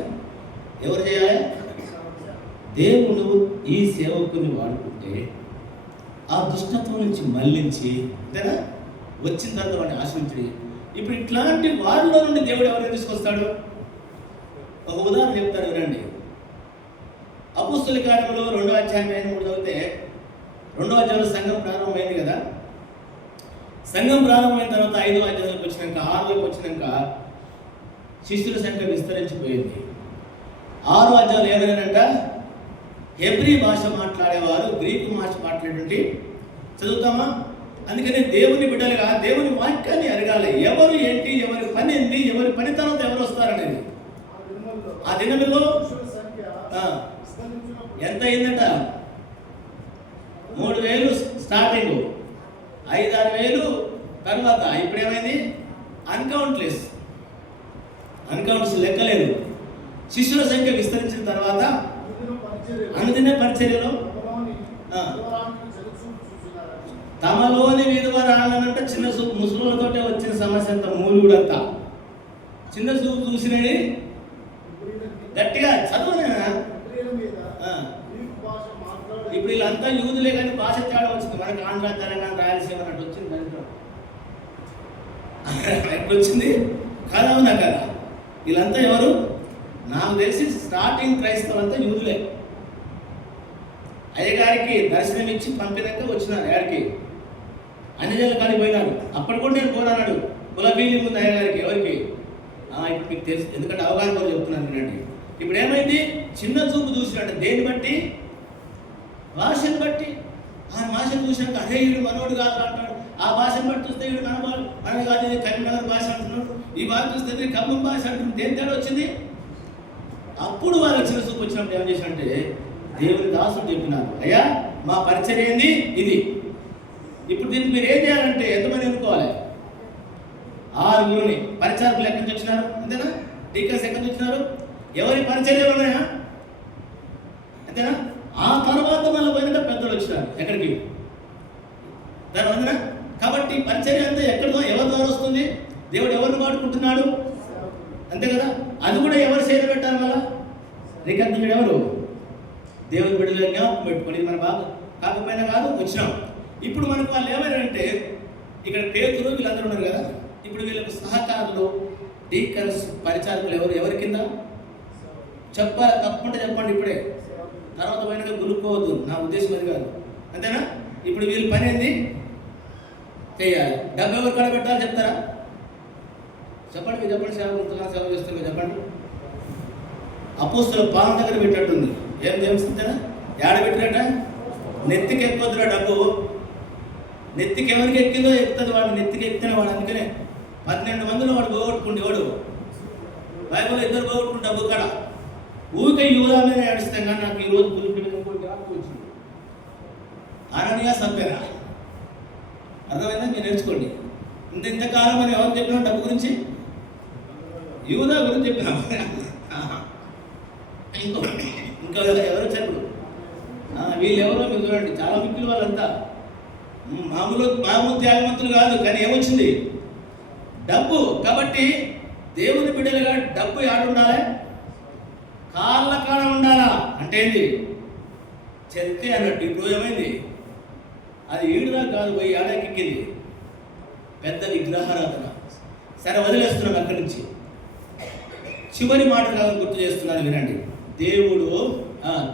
ఎవరు చేయాలి? దేవుడు ఈ సేవకుని వాడుకుంటే ఆ దుష్టత్వం నుంచి మళ్లించి, అంతేనా, వచ్చిన తర్వాత వాడిని ఆశ్రయించి, ఇప్పుడు ఇట్లాంటి వారిలో నుండి దేవుడు ఎవరిని తీసుకొస్తాడు? ఒక ఉదాహరణ చెప్తారు, వినండి. అపోస్తల కార్యములు 2వ అధ్యాయం 3 చదివితే, 2వ అధ్యాయంలో సంఘం ప్రారంభమైంది కదా. సంఘం ప్రారంభమైన తర్వాత 5వ అధ్యాయంలోకి వచ్చినాక, 6లోకి వచ్చినాక శిష్యుల సంఖ్య విస్తరించిపోయింది. 6వ అధ్యాయంలో ఏమైనారంట? హెబ్రీ భాష మాట్లాడేవారు గ్రీకు భాష మాట్లాడేటువంటి చదువుతామా? అందుకని దేవుని బిడ్డలుగా దేవుని వాక్యాన్ని అడగాలి. ఎవరు ఏంటి, ఎవరి పని ఏంటి, ఎవరి పని తర్వాత ఎవరు వస్తారనేది. ఆ దినములో ఎంత అయిందట? 3,000 స్టార్టింగ్, 5-6 వేలు తర్వాత. ఇప్పుడు ఏమైంది? అన్కౌంట్లెస్ లెక్కలేదు. శిష్యుల సంఖ్య విస్తరించిన తర్వాత అనుదిన పరిచర్యలో తమలోని విధవ రాళ్ళనంట చిన్న చూపు, ముసలులతోటే వచ్చిన సమస్య అంతా, మూలుగుడంతా చిన్న చూపు చూసినది. గట్టిగా చదవనేనా? ఇప్పుడు వీళ్ళంతా యూదులే, కానీ భాష తేడా వచ్చింది. మనకి ఆంధ్ర, తెలంగాణ, రాయలసీమ అన్నట్టు వచ్చింది. ఎప్పుడు వచ్చింది? కాదవునా కదా. వీళ్ళంతా ఎవరు? నాకు తెలిసి స్టార్టింగ్ క్రైస్తవులంతా యూదులే. అయ్యగారికి దర్శనం ఇచ్చి పంపినాక వచ్చినారు. ఎక్కడికి? అన్ని జనులు కాడికి పోయినాడు. అప్పటి కూడా నేను పోరాడు కులబీలి ముందు అయ్యగారికి. ఎవరికి? ఇప్పుడు మీకు తెలుసు, ఎందుకంటే అవగాహన కూడా చెప్తున్నాను వినండి. ఇప్పుడు ఏమైంది? చిన్న చూపు చూసినట్టు. దేన్ని బట్టి? భాషను బట్టి. ఆ భాషను చూసినాక అదే వీడు మనోడు కాదు అంటాడు. ఆ భాషను బట్టి చూస్తే వీడు మన కాదు, కరీంనగర్ భాష అంటున్నాడు. ఈ భాష చూస్తే ఖమ్మం భాష అంటున్నాడు. దేని తేడా వచ్చింది? అప్పుడు వాళ్ళ చిన్న చూపు వచ్చినప్పుడు ఏం చేశారంటే, దేవుని దాసుడు చెప్పినారు, అయ్యా మా పరిచర్య ఏంది ఇది. ఇప్పుడు దీనికి మీరు ఏం చేయాలంటే ఎంతమంది ఎన్నుకోవాలి? 6 పరిచారకులు ఎక్కడి నుంచి వచ్చినారు? అంతేనా? టీకర్స్ ఎక్కడి నుంచి వచ్చినారు? ఎవరి పరిచర్యలు ఉన్నాయా? అంతేనా? ఆ తర్వాత మళ్ళీ పోయినాక పెద్దలు వచ్చినారు. ఎక్కడికి? దాని వందనా. కాబట్టి పరిచర్య అంతా ఎక్కడిదో, ఎవరి ద్వారా వస్తుంది? దేవుడు ఎవరిని వాడుకుంటున్నాడు? అంతే కదా. అది కూడా ఎవరు చేత పెట్టాలి? మళ్ళా రికగ్నిషన్ ఎవరు? దేవుని బిడ్డలు జ్ఞాపకం పెట్టుకొని మన కాకపోయినా కాదు వచ్చినాం. ఇప్పుడు మనకు వాళ్ళు ఏమైనారంటే ఇక్కడ పేతురు వీళ్ళందరూ ఉన్నారు కదా, ఇప్పుడు వీళ్ళకు సహకారులు, డీకన్స్, పరిచారకులు ఎవరి కింద తప్పకుండా చెప్పండి ఇప్పుడే, తర్వాత పైన గురుకోవద్దు, నా ఉద్దేశం అది కాదు, అంతేనా? ఇప్పుడు వీళ్ళ పని ఏంది చేయాలి. డబ్బు ఎవరు కాడ పెట్టాలి చెప్తారా? చెప్పండి, మీరు చెప్పండి. సేవ చేస్తున్నారు చెప్పండి. అపోస్తుల పాలన దగ్గర పెట్టినట్టుంది. ఏం అంతేనా? ఏడ పెట్టినట్ట? నెత్తికి ఎక్కొద్దురా డబ్బు. నెత్తికి ఎవరికి ఎక్కిందో ఎక్కుతుంది, వాడు నెత్తికి ఎక్కిన వాడు. అందుకనే 12 మందిలో వాడు పోగొట్టుకుంటే, వాడు బైబిల్ 2 పోగొట్టుకుంటే డబ్బు కాడ ఊరికే యూదా మీద ఏడుస్తాం. కానీ నాకు ఈరోజు వచ్చింది అననీయ సభ్యరా, అర్థమైందా? మీరు నేర్చుకోండి. ఇంతకాలం అని ఎవరు చెప్పినా డబ్బు గురించి, యూదా గురించి చెప్పినా. ఇంకా ఎవరు చెప్పరు. వీళ్ళు ఎవరో మీరు చూడండి, చాలా మిక్కులు వాళ్ళంతా మామూలు త్యాగవంతులు కాదు. కానీ ఏమొచ్చింది? డబ్బు. కాబట్టి దేవుని బిడ్డలుగా డబ్బు ఆడుండాలి, కాళ్ళ కాడ ఉండాలా. అంటే ఏంది? చెత్తే అన్నట్టు. ఇప్పుడు ఏమైంది? అది ఈడుదా కాదు, పోయి ఆడకెక్కింది పెద్ద విగ్రహారాధన. సరే, వదిలేస్తున్నాను అక్కడి నుంచి. చివరి మాట గుర్తు చేస్తున్నాను, వినండి. దేవుడు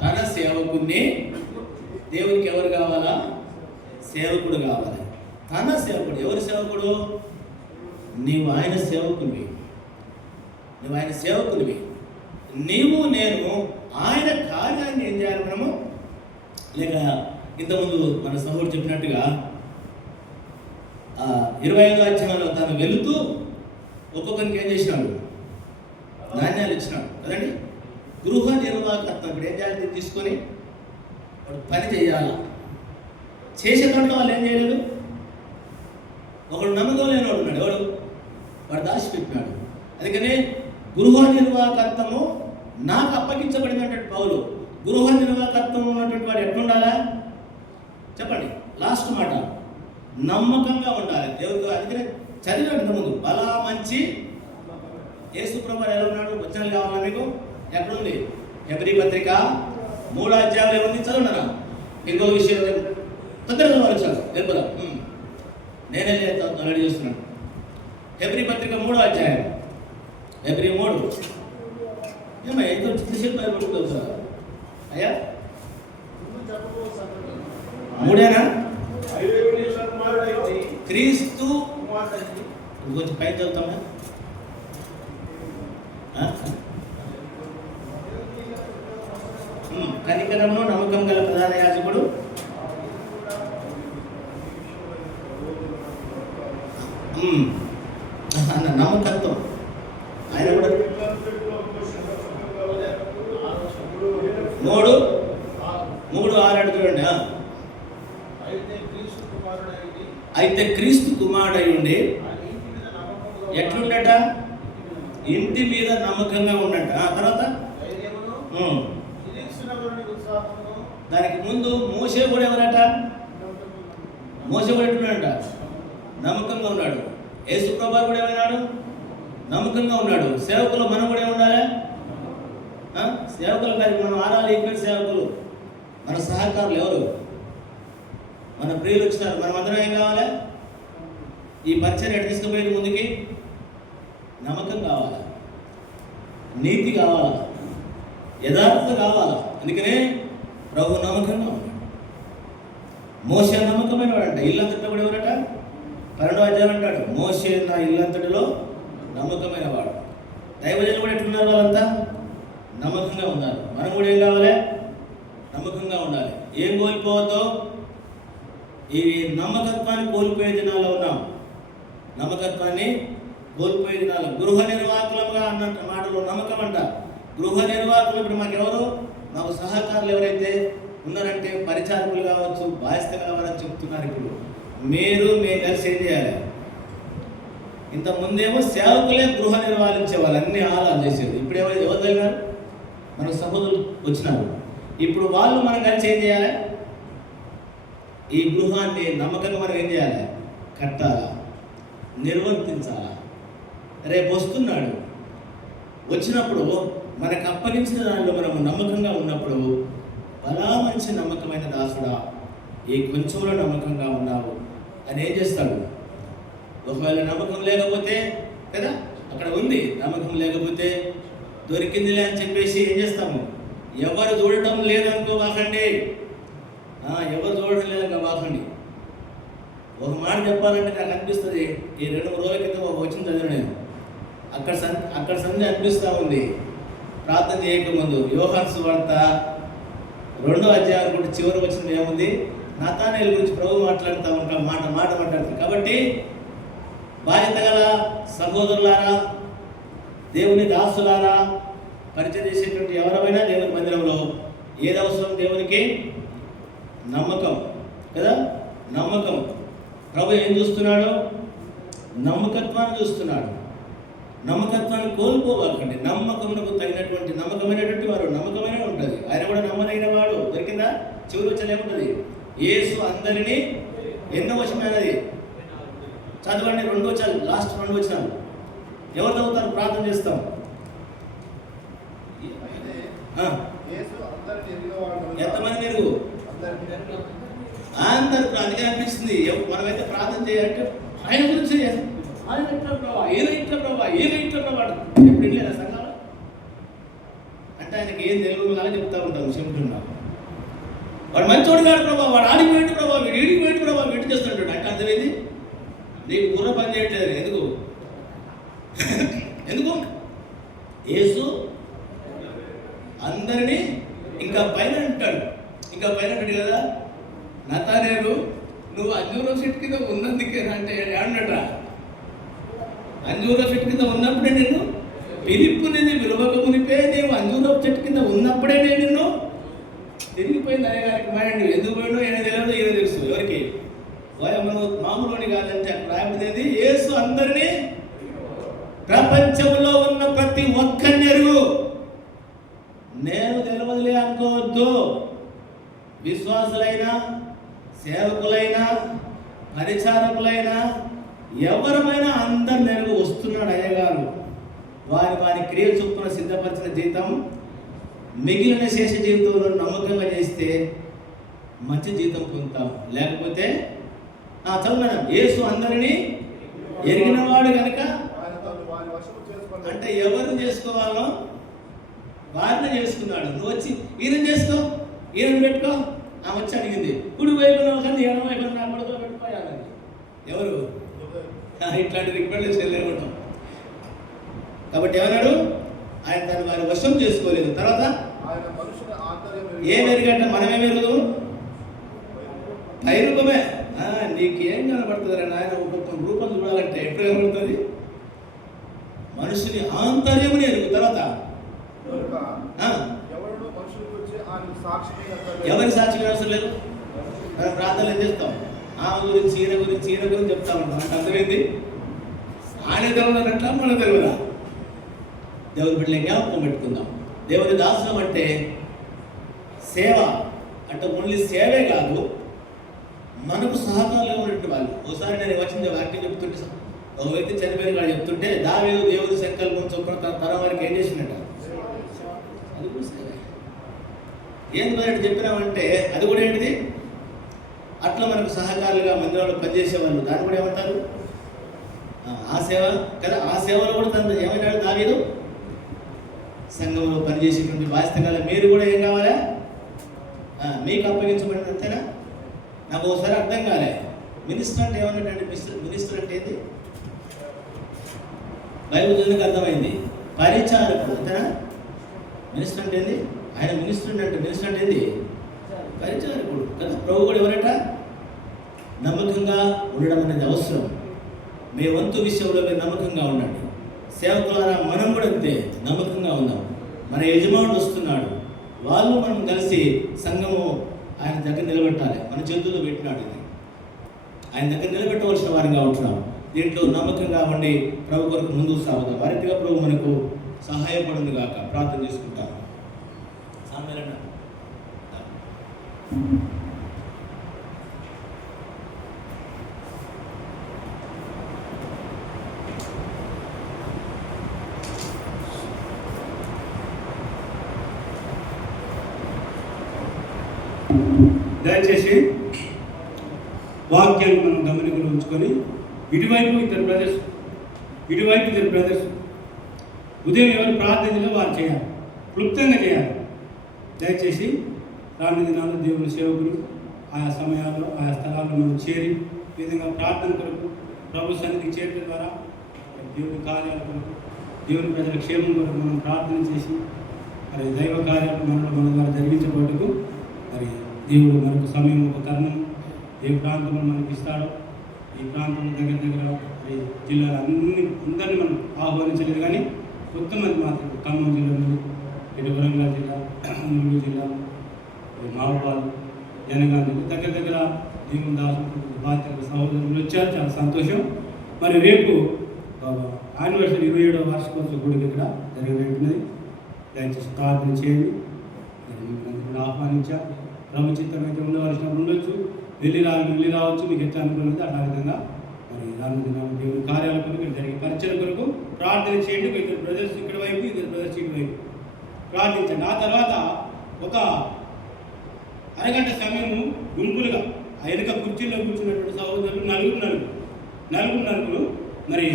తన సేవకుని, దేవునికి ఎవరు కావాలా? సేవకుడు కావాలి. తన సేవకుడు. ఎవరు సేవకుడు? నీవు ఆయన సేవకునివి. నువ్వు ఆయన సేవకునివి. నీవు నేను ఆయన కార్యాన్ని ఏం చేయాలి మనము? లేక ఇంతకుముందు మన సహోదరుడు చెప్పినట్టుగా 25వ అధ్యాయంలో తను వెళుతూ ఒక్కొక్కరికి ఏం చేసినాడు? ధాన్యాలు ఇచ్చినాడు కదండి. గృహ నిర్వాహకత్వం ఇప్పుడు ఏం చేయాలి? తీసుకొని వాడు పని చేయాలి. చేసేటప్పుడు వాళ్ళు ఏం చేయలేదు. ఒకడు నమ్మకం లేనివాడు ఉన్నాడు. ఎవడు? వాడు దాచిపెట్టినాడు. అందుకనే గృహ నిర్వాహకత్వము నాకు అప్పగించబడినటువంటి పౌలు. గృహ నిర్వాహకత్వం ఉన్నటువంటి వాడు ఎట్లుండాలా చెప్పండి? లాస్ట్ మాట, నమ్మకంగా ఉండాలి దేవుడితో. అందుకనే చదివాడు ఇంతకుముందు, బలా మంచి యేసు ప్రభువు ఎలా ఉన్నాడు? వచనాలు కావాలా మీకు? ఎక్కడుంది? హెబ్రీ పత్రిక 3వ అధ్యాయంలో ఏముంది? చదువున్నారా? ఇంకో విషయం తొందరగా వచ్చాను లేకపోదా? నేనే రెడీ చేస్తున్నాను. హెబ్రీ పత్రిక 3వ అధ్యాయం, హెబ్రీ 3. ఏమయ్యా ఎంతో చిత్తశిల్ప పడుతుంది అయ్యా? 3ఏనా? క్రీస్తు ఇంకొంచెం పైన చదువుతామా? కనికరము నమ్మకం గల ప్రధాన యాజకుడు నమ్మకత్వం. ఆయన కూడా 3:6 చూడండి. అయితే క్రీస్తు కుమారుడై ఉండి ఎట్లుండట? ఇంటి మీద నమ్మకంగా ఉండట. తర్వాత దానికి ముందు మోషే కూడా ఎవరట? మోషే కూడా ఎట్లున్నాడట? నమ్మకంగా ఉన్నాడు. యేసు ప్రభువు కూడా ఏమైనాడు? నమ్మకంగా ఉన్నాడు. సేవకులు మనం కూడా ఏముండాలి? సేవకులు కాదు, మనం ఆరాలి. ఇక్కడ సేవకులు మన సహకారులు ఎవరు? మన ప్రియులు వచ్చినారు. మనం అందరం ఏం కావాలి? ఈ పరిచయం ఎటు తీసుకుపోయేది ముందుకి? నమ్మకం కావాలా, నీతి కావాలా, యథార్థత కావాలా. అందుకనే ప్రభు నమ్మకంగా ఉన్నాడు. మోషే నమ్మకమైన వాడంట. ఇల్లంతటిలో కూడా ఎవరట? 12వ అధ్యాయం అంటాడు, మోషే నా ఇల్లంతటిలో నమ్మకమైన వాడు. దైవజనులు కూడా ఎట్లున్నారు? వాళ్ళంతా నమ్మకంగా ఉన్నారు. మనం కూడా ఏం కావాలి? నమ్మకంగా ఉండాలి. ఏం కోల్పోవద్దు? ఈ నమ్మకత్వాన్ని కోల్పోయే దినాల్లో ఉన్నాం. నమ్మకత్వాన్ని కోల్పోయే దినాలు. గృహ నిర్వాహకులుగా అన్నట్టు మాటలు నమ్మకం అంట. గృహ నిర్వాహకులు ఇప్పుడు మాకెవరు? మాకు సహకారులు ఎవరైతే ఉన్నారంటే పరిచారకులు కావచ్చు, బాధ్యతలు కావాలని చెప్తున్నారు. ఇప్పుడు మేము కలిసి ఏం చేయాలి? ఇంత ముందేమో సేవకులే గృహ నిర్వహించే వాళ్ళు, అన్ని ఆలాలు చేసేది. ఇప్పుడు ఎవరు తగినారు? మన సహోదరులు వచ్చినారు. ఇప్పుడు వాళ్ళు మనం కలిసి ఏం చేయాలి? ఈ గృహాన్ని నమ్మకంగా మనం ఏం చేయాలి? కట్టాలా, నిర్వర్తించాలా. రేపు వస్తున్నాడు, వచ్చినప్పుడు మనకు అప్పగించిన దానిలో మనము నమ్మకంగా ఉన్నప్పుడు, బలా మంచి నమ్మకమైన దాసుడా ఈ కొంచెంలో నమ్మకంగా ఉన్నావు అని ఏం చేస్తాడు? ఒకవేళ నమ్మకం లేకపోతే కదా, అక్కడ ఉంది నమ్మకం లేకపోతే దొరికిందిలే అని చెప్పేసి ఏం చేస్తాము? ఎవరు చూడటం లేదనుకోవాకండి, ఎవరు చూడటం లేదనుకోవాకండి. ఒక మాట చెప్పాలంటే నాకు అనిపిస్తుంది, ఈ 2-3 రోజుల క్రితం ఒక వచ్చిన చదివాను నేను. అక్కడ సంధి అనిపిస్తూ ఉంది. ప్రార్థన చేయకముందు యోహాను సువార్త 2వ అధ్యాయం కూడా చివరి వచ్చిన ఏముంది? నతానేలు గురించి ప్రభు మాట్లాడుతూ ఉంటాం, మాట మాట్లాడుతాం. కాబట్టి బాధ్యత గల సహోదరులారా, దేవుని దాసులారా, పరిచయం చేసేటువంటి ఎవరైనా దేవుని మందిరంలో ఏది అవసరం? దేవునికి నమ్మకం కదా, నమ్మకం. ప్రభు ఏం చూస్తున్నాడు? నమ్మకత్వాన్ని చూస్తున్నాడు. నమ్మకత్వాన్ని కోల్పోవాలండి. నమ్మకమునకు తగినటువంటి నమ్మకమైనటువంటి వారు నమ్మకమైన ఉంటుంది. ఆయన కూడా నమ్మదగిన వాడు. దొరికిందా? చివరి వచ్చి ఏముంటుంది? యేసు అందరినీ ఎన్నో వచనమైనది చదవండి, 2 వచనాలు, లాస్ట్ 2 వచనాలు. ఎవరు చదువుతారు? ప్రార్థన చేస్తాం. ఎంతమంది మెరుగు? అందరు. అందుకే అనిపిస్తుంది మనమైతే ప్రార్థన చేయాలంటే ఆయన గురించి ఆయన ఇట్లా ప్రభావ, ఏదో ఇట్లా ప్రభావ, ఏదో ఇట్లా ప్రభావ ఎప్పుడు వెళ్ళలేదా సంఘాలు? అంటే ఆయనకి ఏం తెలియదు కానీ చెప్తా ఉంటాను, చెప్తున్నాను. వాడు మంచోడు కాడు ప్రభావ, వాడు ఆడికి పోయింది ప్రభావ, వీడు ఈడికి పోయింది ప్రభావ, వీడు చేస్తుంటాడు. అంటే అర్థమైంది నీకు బుర్ర పని చేయట్లేదు. ఎందుకు? యేసు అందరినీ ఇంకా పైన అంటాడు కదా. నతానేలు నువ్వు అంజూరం చెట్టు కింద ఉన్నందుకే అంటే ఏమన్నాడా? అంజూరం చెట్టు కింద ఉన్నప్పుడే నేను పిలుపు నిన్ను విలువక మునిపే నేను అంజూరం చెట్టు కింద ఉన్నప్పుడే నేను నిన్ను తిరిగిపోయింది అనే గారికి మైండ్. ఎందుకు పోయినో ఏదో తెలియదు, ఏదో తెలుసు. ఎవరికి? మనం మామూలుని కాదంటే అక్కడ రాయబడేది యేసు అందరినీ, ప్రపంచంలో ఉన్న ప్రతి ఒక్కరిని ఎరుగు. నేను తెలియదులే అనుకోవద్దు. విశ్వాసులైనా, సేవకులైనా, పరిచారకులైనా, ఎవరమైనా అందరు నెరుగు వస్తున్నాడు అయ్యగారు. వారి క్రియ చొప్పున సిద్ధపరిచిన జీతం మిగిలిన శేష జీవితంలో నమ్మకంగా చేస్తే మంచి జీతం పొందుతాం. లేకపోతే చదువునా యేసు అందరినీ ఎరిగినవాడు కనుక, అంటే ఎవరిని చేసుకోవాలో వారిని చేసుకున్నాడు. నువ్వు వచ్చి ఈయన చేసుకో, ఈయన పెట్టుకో, ఆమె వచ్చి అడిగింది కుడి వైపున కానీ ఎడమ వైపున నా కొడుకు పెట్టుకోయాలని. ఎవరు? ఇట్లాంటి రిక్వెస్ట్ చేయలేమంటాం. కాబట్టి ఏమన్నాడు? ఆయన తను వారి వశం చేసుకోలేదు. తర్వాత ఏమెరుగంటే మనమేమెరుగు? పైరూపమే. నీకేం కనబడుతుంది రా నాయన? ఒక్కొక్క రూపం చూడాలంటే ఎప్పుడు కనబడుతుంది? మనుషుని ఆంతర్యముని ఎరుగు. తర్వాత ఎవరి సాక్షి అవసరం లేదు. మనం ప్రార్థనలు ఏం చేస్తాం? ఆమె గురించి, ఈయన గురించి చెప్తా ఉంటాం. అంటే అర్థమైంది ఆయన తెలియదన్నట్లా మన తెలియదా? దేవుని బిడ్డలు జ్ఞాపకం పెట్టుకుందాం. దేవుని దాసనం అంటే సేవ. అంటే ఓన్లీ సేవే కాదు, మనకు సహకారంలో ఉన్నటువంటి వాళ్ళు. ఒకసారి నేను వచ్చిన వాక్యం చెప్తుంటే, ఒక వ్యక్తి చనిపోయిన కాదు చెప్తుంటే, దావీదు దేవుని సంకల్పం చొప్పున తరం వారికి ఏం చేసినట్ట? అది కూడా సేవ. ఏంటి చెప్పినామంటే అది కూడా ఏంటిది? అట్లా మనకు సహకారులుగా మందిరంలో పనిచేసేవాళ్ళు, దాన్ని కూడా ఏమంటారు? ఆ సేవ కదా. ఆ సేవలో కూడా తను ఏమైనాడు దావీదు? సంఘంలో పనిచేసేటువంటి బాధ్యత గల మీరు కూడా ఏం కావాలా? మీకు అప్పగించబడిన అంతేనా? నాకు ఒకసారి అర్థం కాలే. మినిస్టర్ అంటే ఏమన్నాడంటే, మినిస్టర్ అంటే ఏంది? బైబిల్ చదివినకు అర్థమైంది. పరిచారకుడు అంతేనా? మినిస్టర్ అంటే ఏంది? ఆయన మినిస్టర్ అంటే ఏంది? పరిచారకుడు కదా. ప్రభు కూడా ఎవరట? నమ్మకంగా ఉండడం అనేది అవసరం. మీ వంతు విషయంలో మీరు నమ్మకంగా ఉండండి. సేవకులారా మనం కూడా అంతే నమ్మకంగా ఉందాం. మన యజమానుడు వస్తున్నాడు, వాళ్ళు మనం కలిసి సంఘము ఆయన దగ్గర నిలబెట్టాలి. మన చేతుల్లో పెట్టినాడు, ఇది ఆయన దగ్గర నిలబెట్టవలసిన వారిగా ఉంటున్నాం. దీంట్లో నమ్మకంగా ఉండి ప్రభు కొరకు ముందుకు సాగుతాం. వారిగా ప్రభు మనకు సహాయపడును గాక. ప్రార్థన చేసుకుంటాం. సామెలన్న దయచేసి వాక్యాన్ని మనం గమనికలో ఉంచుకొని ఇటువైపు ఇద్దరు బ్రదర్స్ ఉదయం ఎవరు ప్రార్థనలో వారు చేయాలి, క్లుప్తంగా చేయాలి. దయచేసి రానున్న దినాల్లో దేవుని సేవకులు ఆయా సమయాల్లో ఆయా స్థలాల్లో మనం చేరి ఈ విధంగా ప్రార్థన కొరకు ప్రభు సన్నిధికి చేరడం ద్వారా దేవుని కార్యాల కొరకు దేవుని ప్రజల క్షేమం కొరకు మనం ప్రార్థన చేసి మరి దైవ కార్యాలు మన ద్వారా జరిగించబడుటకు మరి దేవుడు మనకు సమయం ఒక తరుణం ఏ ప్రాంతంలో మనకి ఇస్తాడో ఈ ప్రాంతంలో దగ్గర మరి జిల్లాలో అందరినీ మనం ఆహ్వానించలేదు, కానీ కొంతమంది మాత్రం ఖమ్మం జిల్లా నుండి ఇటు వరంగల్ జిల్లా, ములుగు జిల్లా, మహబూబాద్, జనగాం జిల్లా దగ్గర దేవుని దాసులు బాధ్యత సహోదరులు వచ్చారు. చాలా సంతోషం. మరి రేపు యానివర్సరీ 27వ వార్షికోత్సవ గుడికి ఇక్కడ జరగబోతున్నది. దయచేసి ప్రార్థన చేయండి. కూడా ఆహ్వానించా. ప్రభు చిత్తం అయితే ఉండవలసిన ఉండొచ్చు, వెళ్ళి రావచ్చు, మీకు ఎట్లా అనుకున్నది అట్లా విధంగా మరి రానున్న దేవుని కార్యాల కొరకు జరిగే పరిచయం కొరకు ప్రార్థన చేయండి. ఇద్దరు బ్రదర్స్ ఇక్కడ వైపు, ఇద్దరు బ్రదర్స్ ఇటు వైపు ప్రార్థించండి. ఆ తర్వాత ఒక అరగంట సమయము గుంపులుగా వెనుక కుర్చీలో కూర్చున్నటువంటి సహోదరులు నలుగురు మరి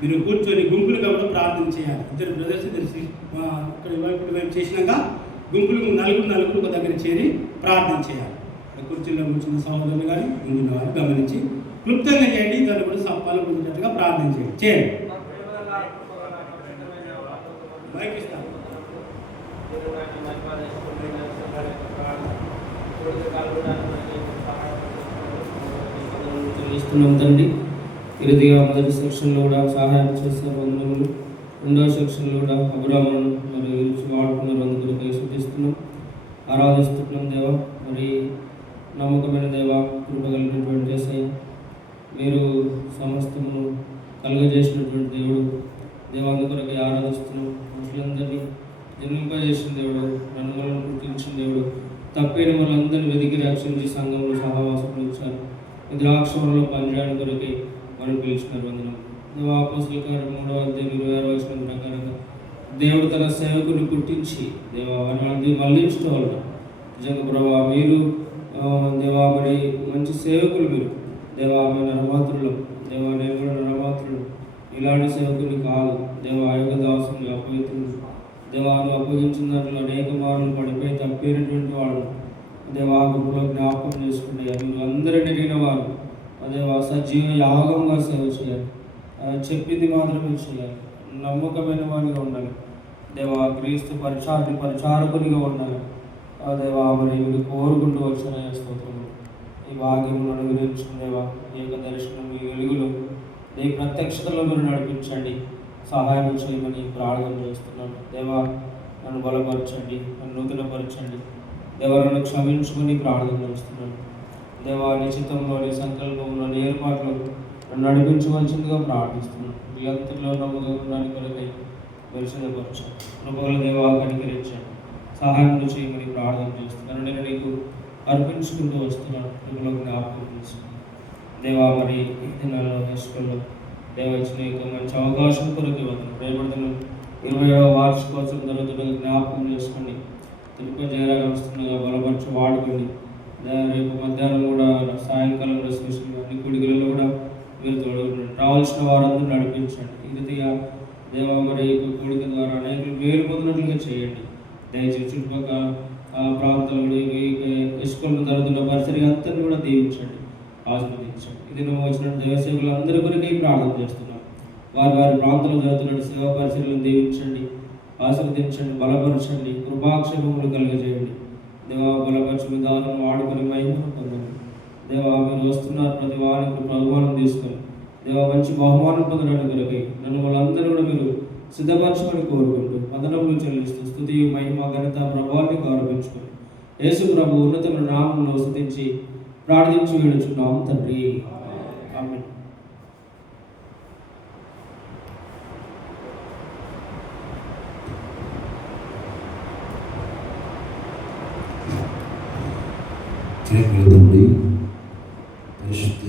మీరు కూర్చొని గుంపులుగా కూడా ప్రార్థన చేయాలి. ఇద్దరు బ్రదర్స్ ఇక్కడ వైపు చేసినాక గుంపులు నలుగురు ఒక దగ్గర చేరి ప్రార్థన చేయాలి. కుర్చీలో కూర్చున్న సహోదరులు కానీ ముందున్న వారు గమనించి క్లుప్తంగా చేయండి. ఇద్దరు కూడా సంపాలు పొందినట్టుగా ప్రార్థన చేయండి. బైక్ ఇస్తాను. ఇస్తున్నాం తండ్రి. ఇరుదిగా మొదటి సెక్షన్లో కూడా సహాయం చేస్తున్న వందనములు, రెండవ సెక్షన్లో కూడా అబ్రాహ్మణులు మరి వాడుకున్నారు, అందుకు శుద్ధిస్తున్నాం, ఆరాధిస్తున్నాం. దేవా మరి నమ్మకమైన దేవా, కృప కలిగినటువంటి దేశాయి, మీరు సమస్తమును కలుగజేసినటువంటి దేవుడు దేవా, అందుకొరకే ఆరాధిస్తున్నాం. మనుషులందరినీ జన్మింపజేసిన దేవుడు, నన్ను పుట్టించిన దేవుడు, తప్పైన వాళ్ళందరినీ వెతికి రక్షించి సంఘంలో సహవాసం ఇచ్చారు. ద్రాక్షలో పనిచేయడం కొరకే మనం పిలిచినారు. వందనం. అపోస్తలుల కార్యం 3వ అధ్యాయం 26వ వచనం ప్రకారంగా దేవుడు తన సేవకుని పుట్టించి దేవా వారిని మళ్ళించడం వలన నిజంగా ప్రభావ మీరు దేవా మరి మంచి సేవకులు, మీరు దేవా మీ నరమాత్రులు, దేవా నేను కూడా నరమాత్రులు, ఇలాంటి సేవకుని కాదు దేవా, ఆయుగ దాసుని అపవిత్రులు, దేవాను అప్పగించిన దాంట్లో అనేక మార్లు పడిపోయి తప్పేనటువంటి వాడు దేవా గుంపులో జ్ఞాపకం చేసుకుంటే మీరు అందరినీ ఎరిగిన వారు దేవా సజీవ యాగంగా సేవ చేయాలి, చెప్పింది మాత్రమే చేయాలి, నమ్మకమైన వాడిగా ఉండాలి దేవా, క్రీస్తు పరిచారకునిగా ఉండాలి దేవా. మరి మీరు కోరుకుంటూ వచ్చిన స్తోత్రము ఈ భాగ్యమును అనుగ్రహించిన దేవా, ఏక దర్శనం ఈ వెలుగులో ఈ ప్రత్యక్షతలో మీరు నడిపించండి, సహాయం చేయమని ప్రార్థన చేస్తున్నాను దేవా. నన్ను బలపరచండి, నన్ను నూతనపరచండి దేవా, నన్ను క్షమించుకొని ప్రార్థన చేస్తున్నాను దేవా. నిశ్చితంలో నీ సంకల్పంలో నీ ఏర్పాట్లో నన్ను నడిపించవలసిందిగా ప్రార్థిస్తున్నాను. వీళ్ళంతలో నమ్మకం ఉండడానికి కొరకై పరిశుద్ధపరచండి, కృపగల దేవా కనికరించండి, సహాయం చేయమని ప్రార్థన చేస్తున్నాను. నేను నీకు అర్పించుకుంటూ వస్తున్నాను, కృపలో జ్ఞాపకం చేసుకున్నాను దేవా. మరి ఈ దినాల్లో హైస్కూల్లో దేవ ఇచ్చిన యొక్క మంచి అవకాశం కొరకు రేపడుతున్న 20వ వార్షికోత్సవం జరుగుతున్న జ్ఞాపకం చేసుకోండి. తిరుపతి జయరాగా వస్తుండగా బలపరచు వాడుకోండి. రేపు మధ్యాహ్నం కూడా సాయంకాలం రెసిపేషన్ అన్ని గుడిగలలో కూడా మీరు రావాల్సిన వారందరూ నడిపించండి. ఇదిగా దేవ మరి కోడిక ద్వారా అనేక మేలు పొందినట్లుగా చేయండి. దయచేసి చుట్టుపక్కల ప్రాంతాల్లో ఇసుకలను జరుగుతున్న పరిసరి అంతని కూడా దీవించండి, ఆశీర్వదించండి. ఇది నువ్వు వచ్చిన దేవసేవకులు అందరి కొరకే ప్రార్థన చేస్తున్నాం. వారి ప్రాంతంలో జరుగుతున్న సేవా పరిచర్యలను దీవించండి, ఆశీర్వదించండి, బలపరచండి, కృపాక్షేమములు కలుగజేయండి దేవా. బలపరచు విధానం వాడుకొని మహిమను పొందండి దేవా. మీరు వస్తున్నారు ప్రతి వారికి బహుమానం తీసుకొని దేవా మంచి బహుమానం పొందడానికి కొరకై నన్ను వాళ్ళందరూ కూడా మీరు సిద్ధపరచమని కోరుకుంటూ వందనములు చెల్లిస్తూ స్తుతి మహిమ ఘనత ప్రభావాన్ని గౌరవించుకొని యేసు ప్రభు ఉన్నతమైన నామములో స్తుతించి ప్రార్థించి వేడుచున్నాం తండ్రి, ఆమేన్. తండ్రి పరిశుద్ధ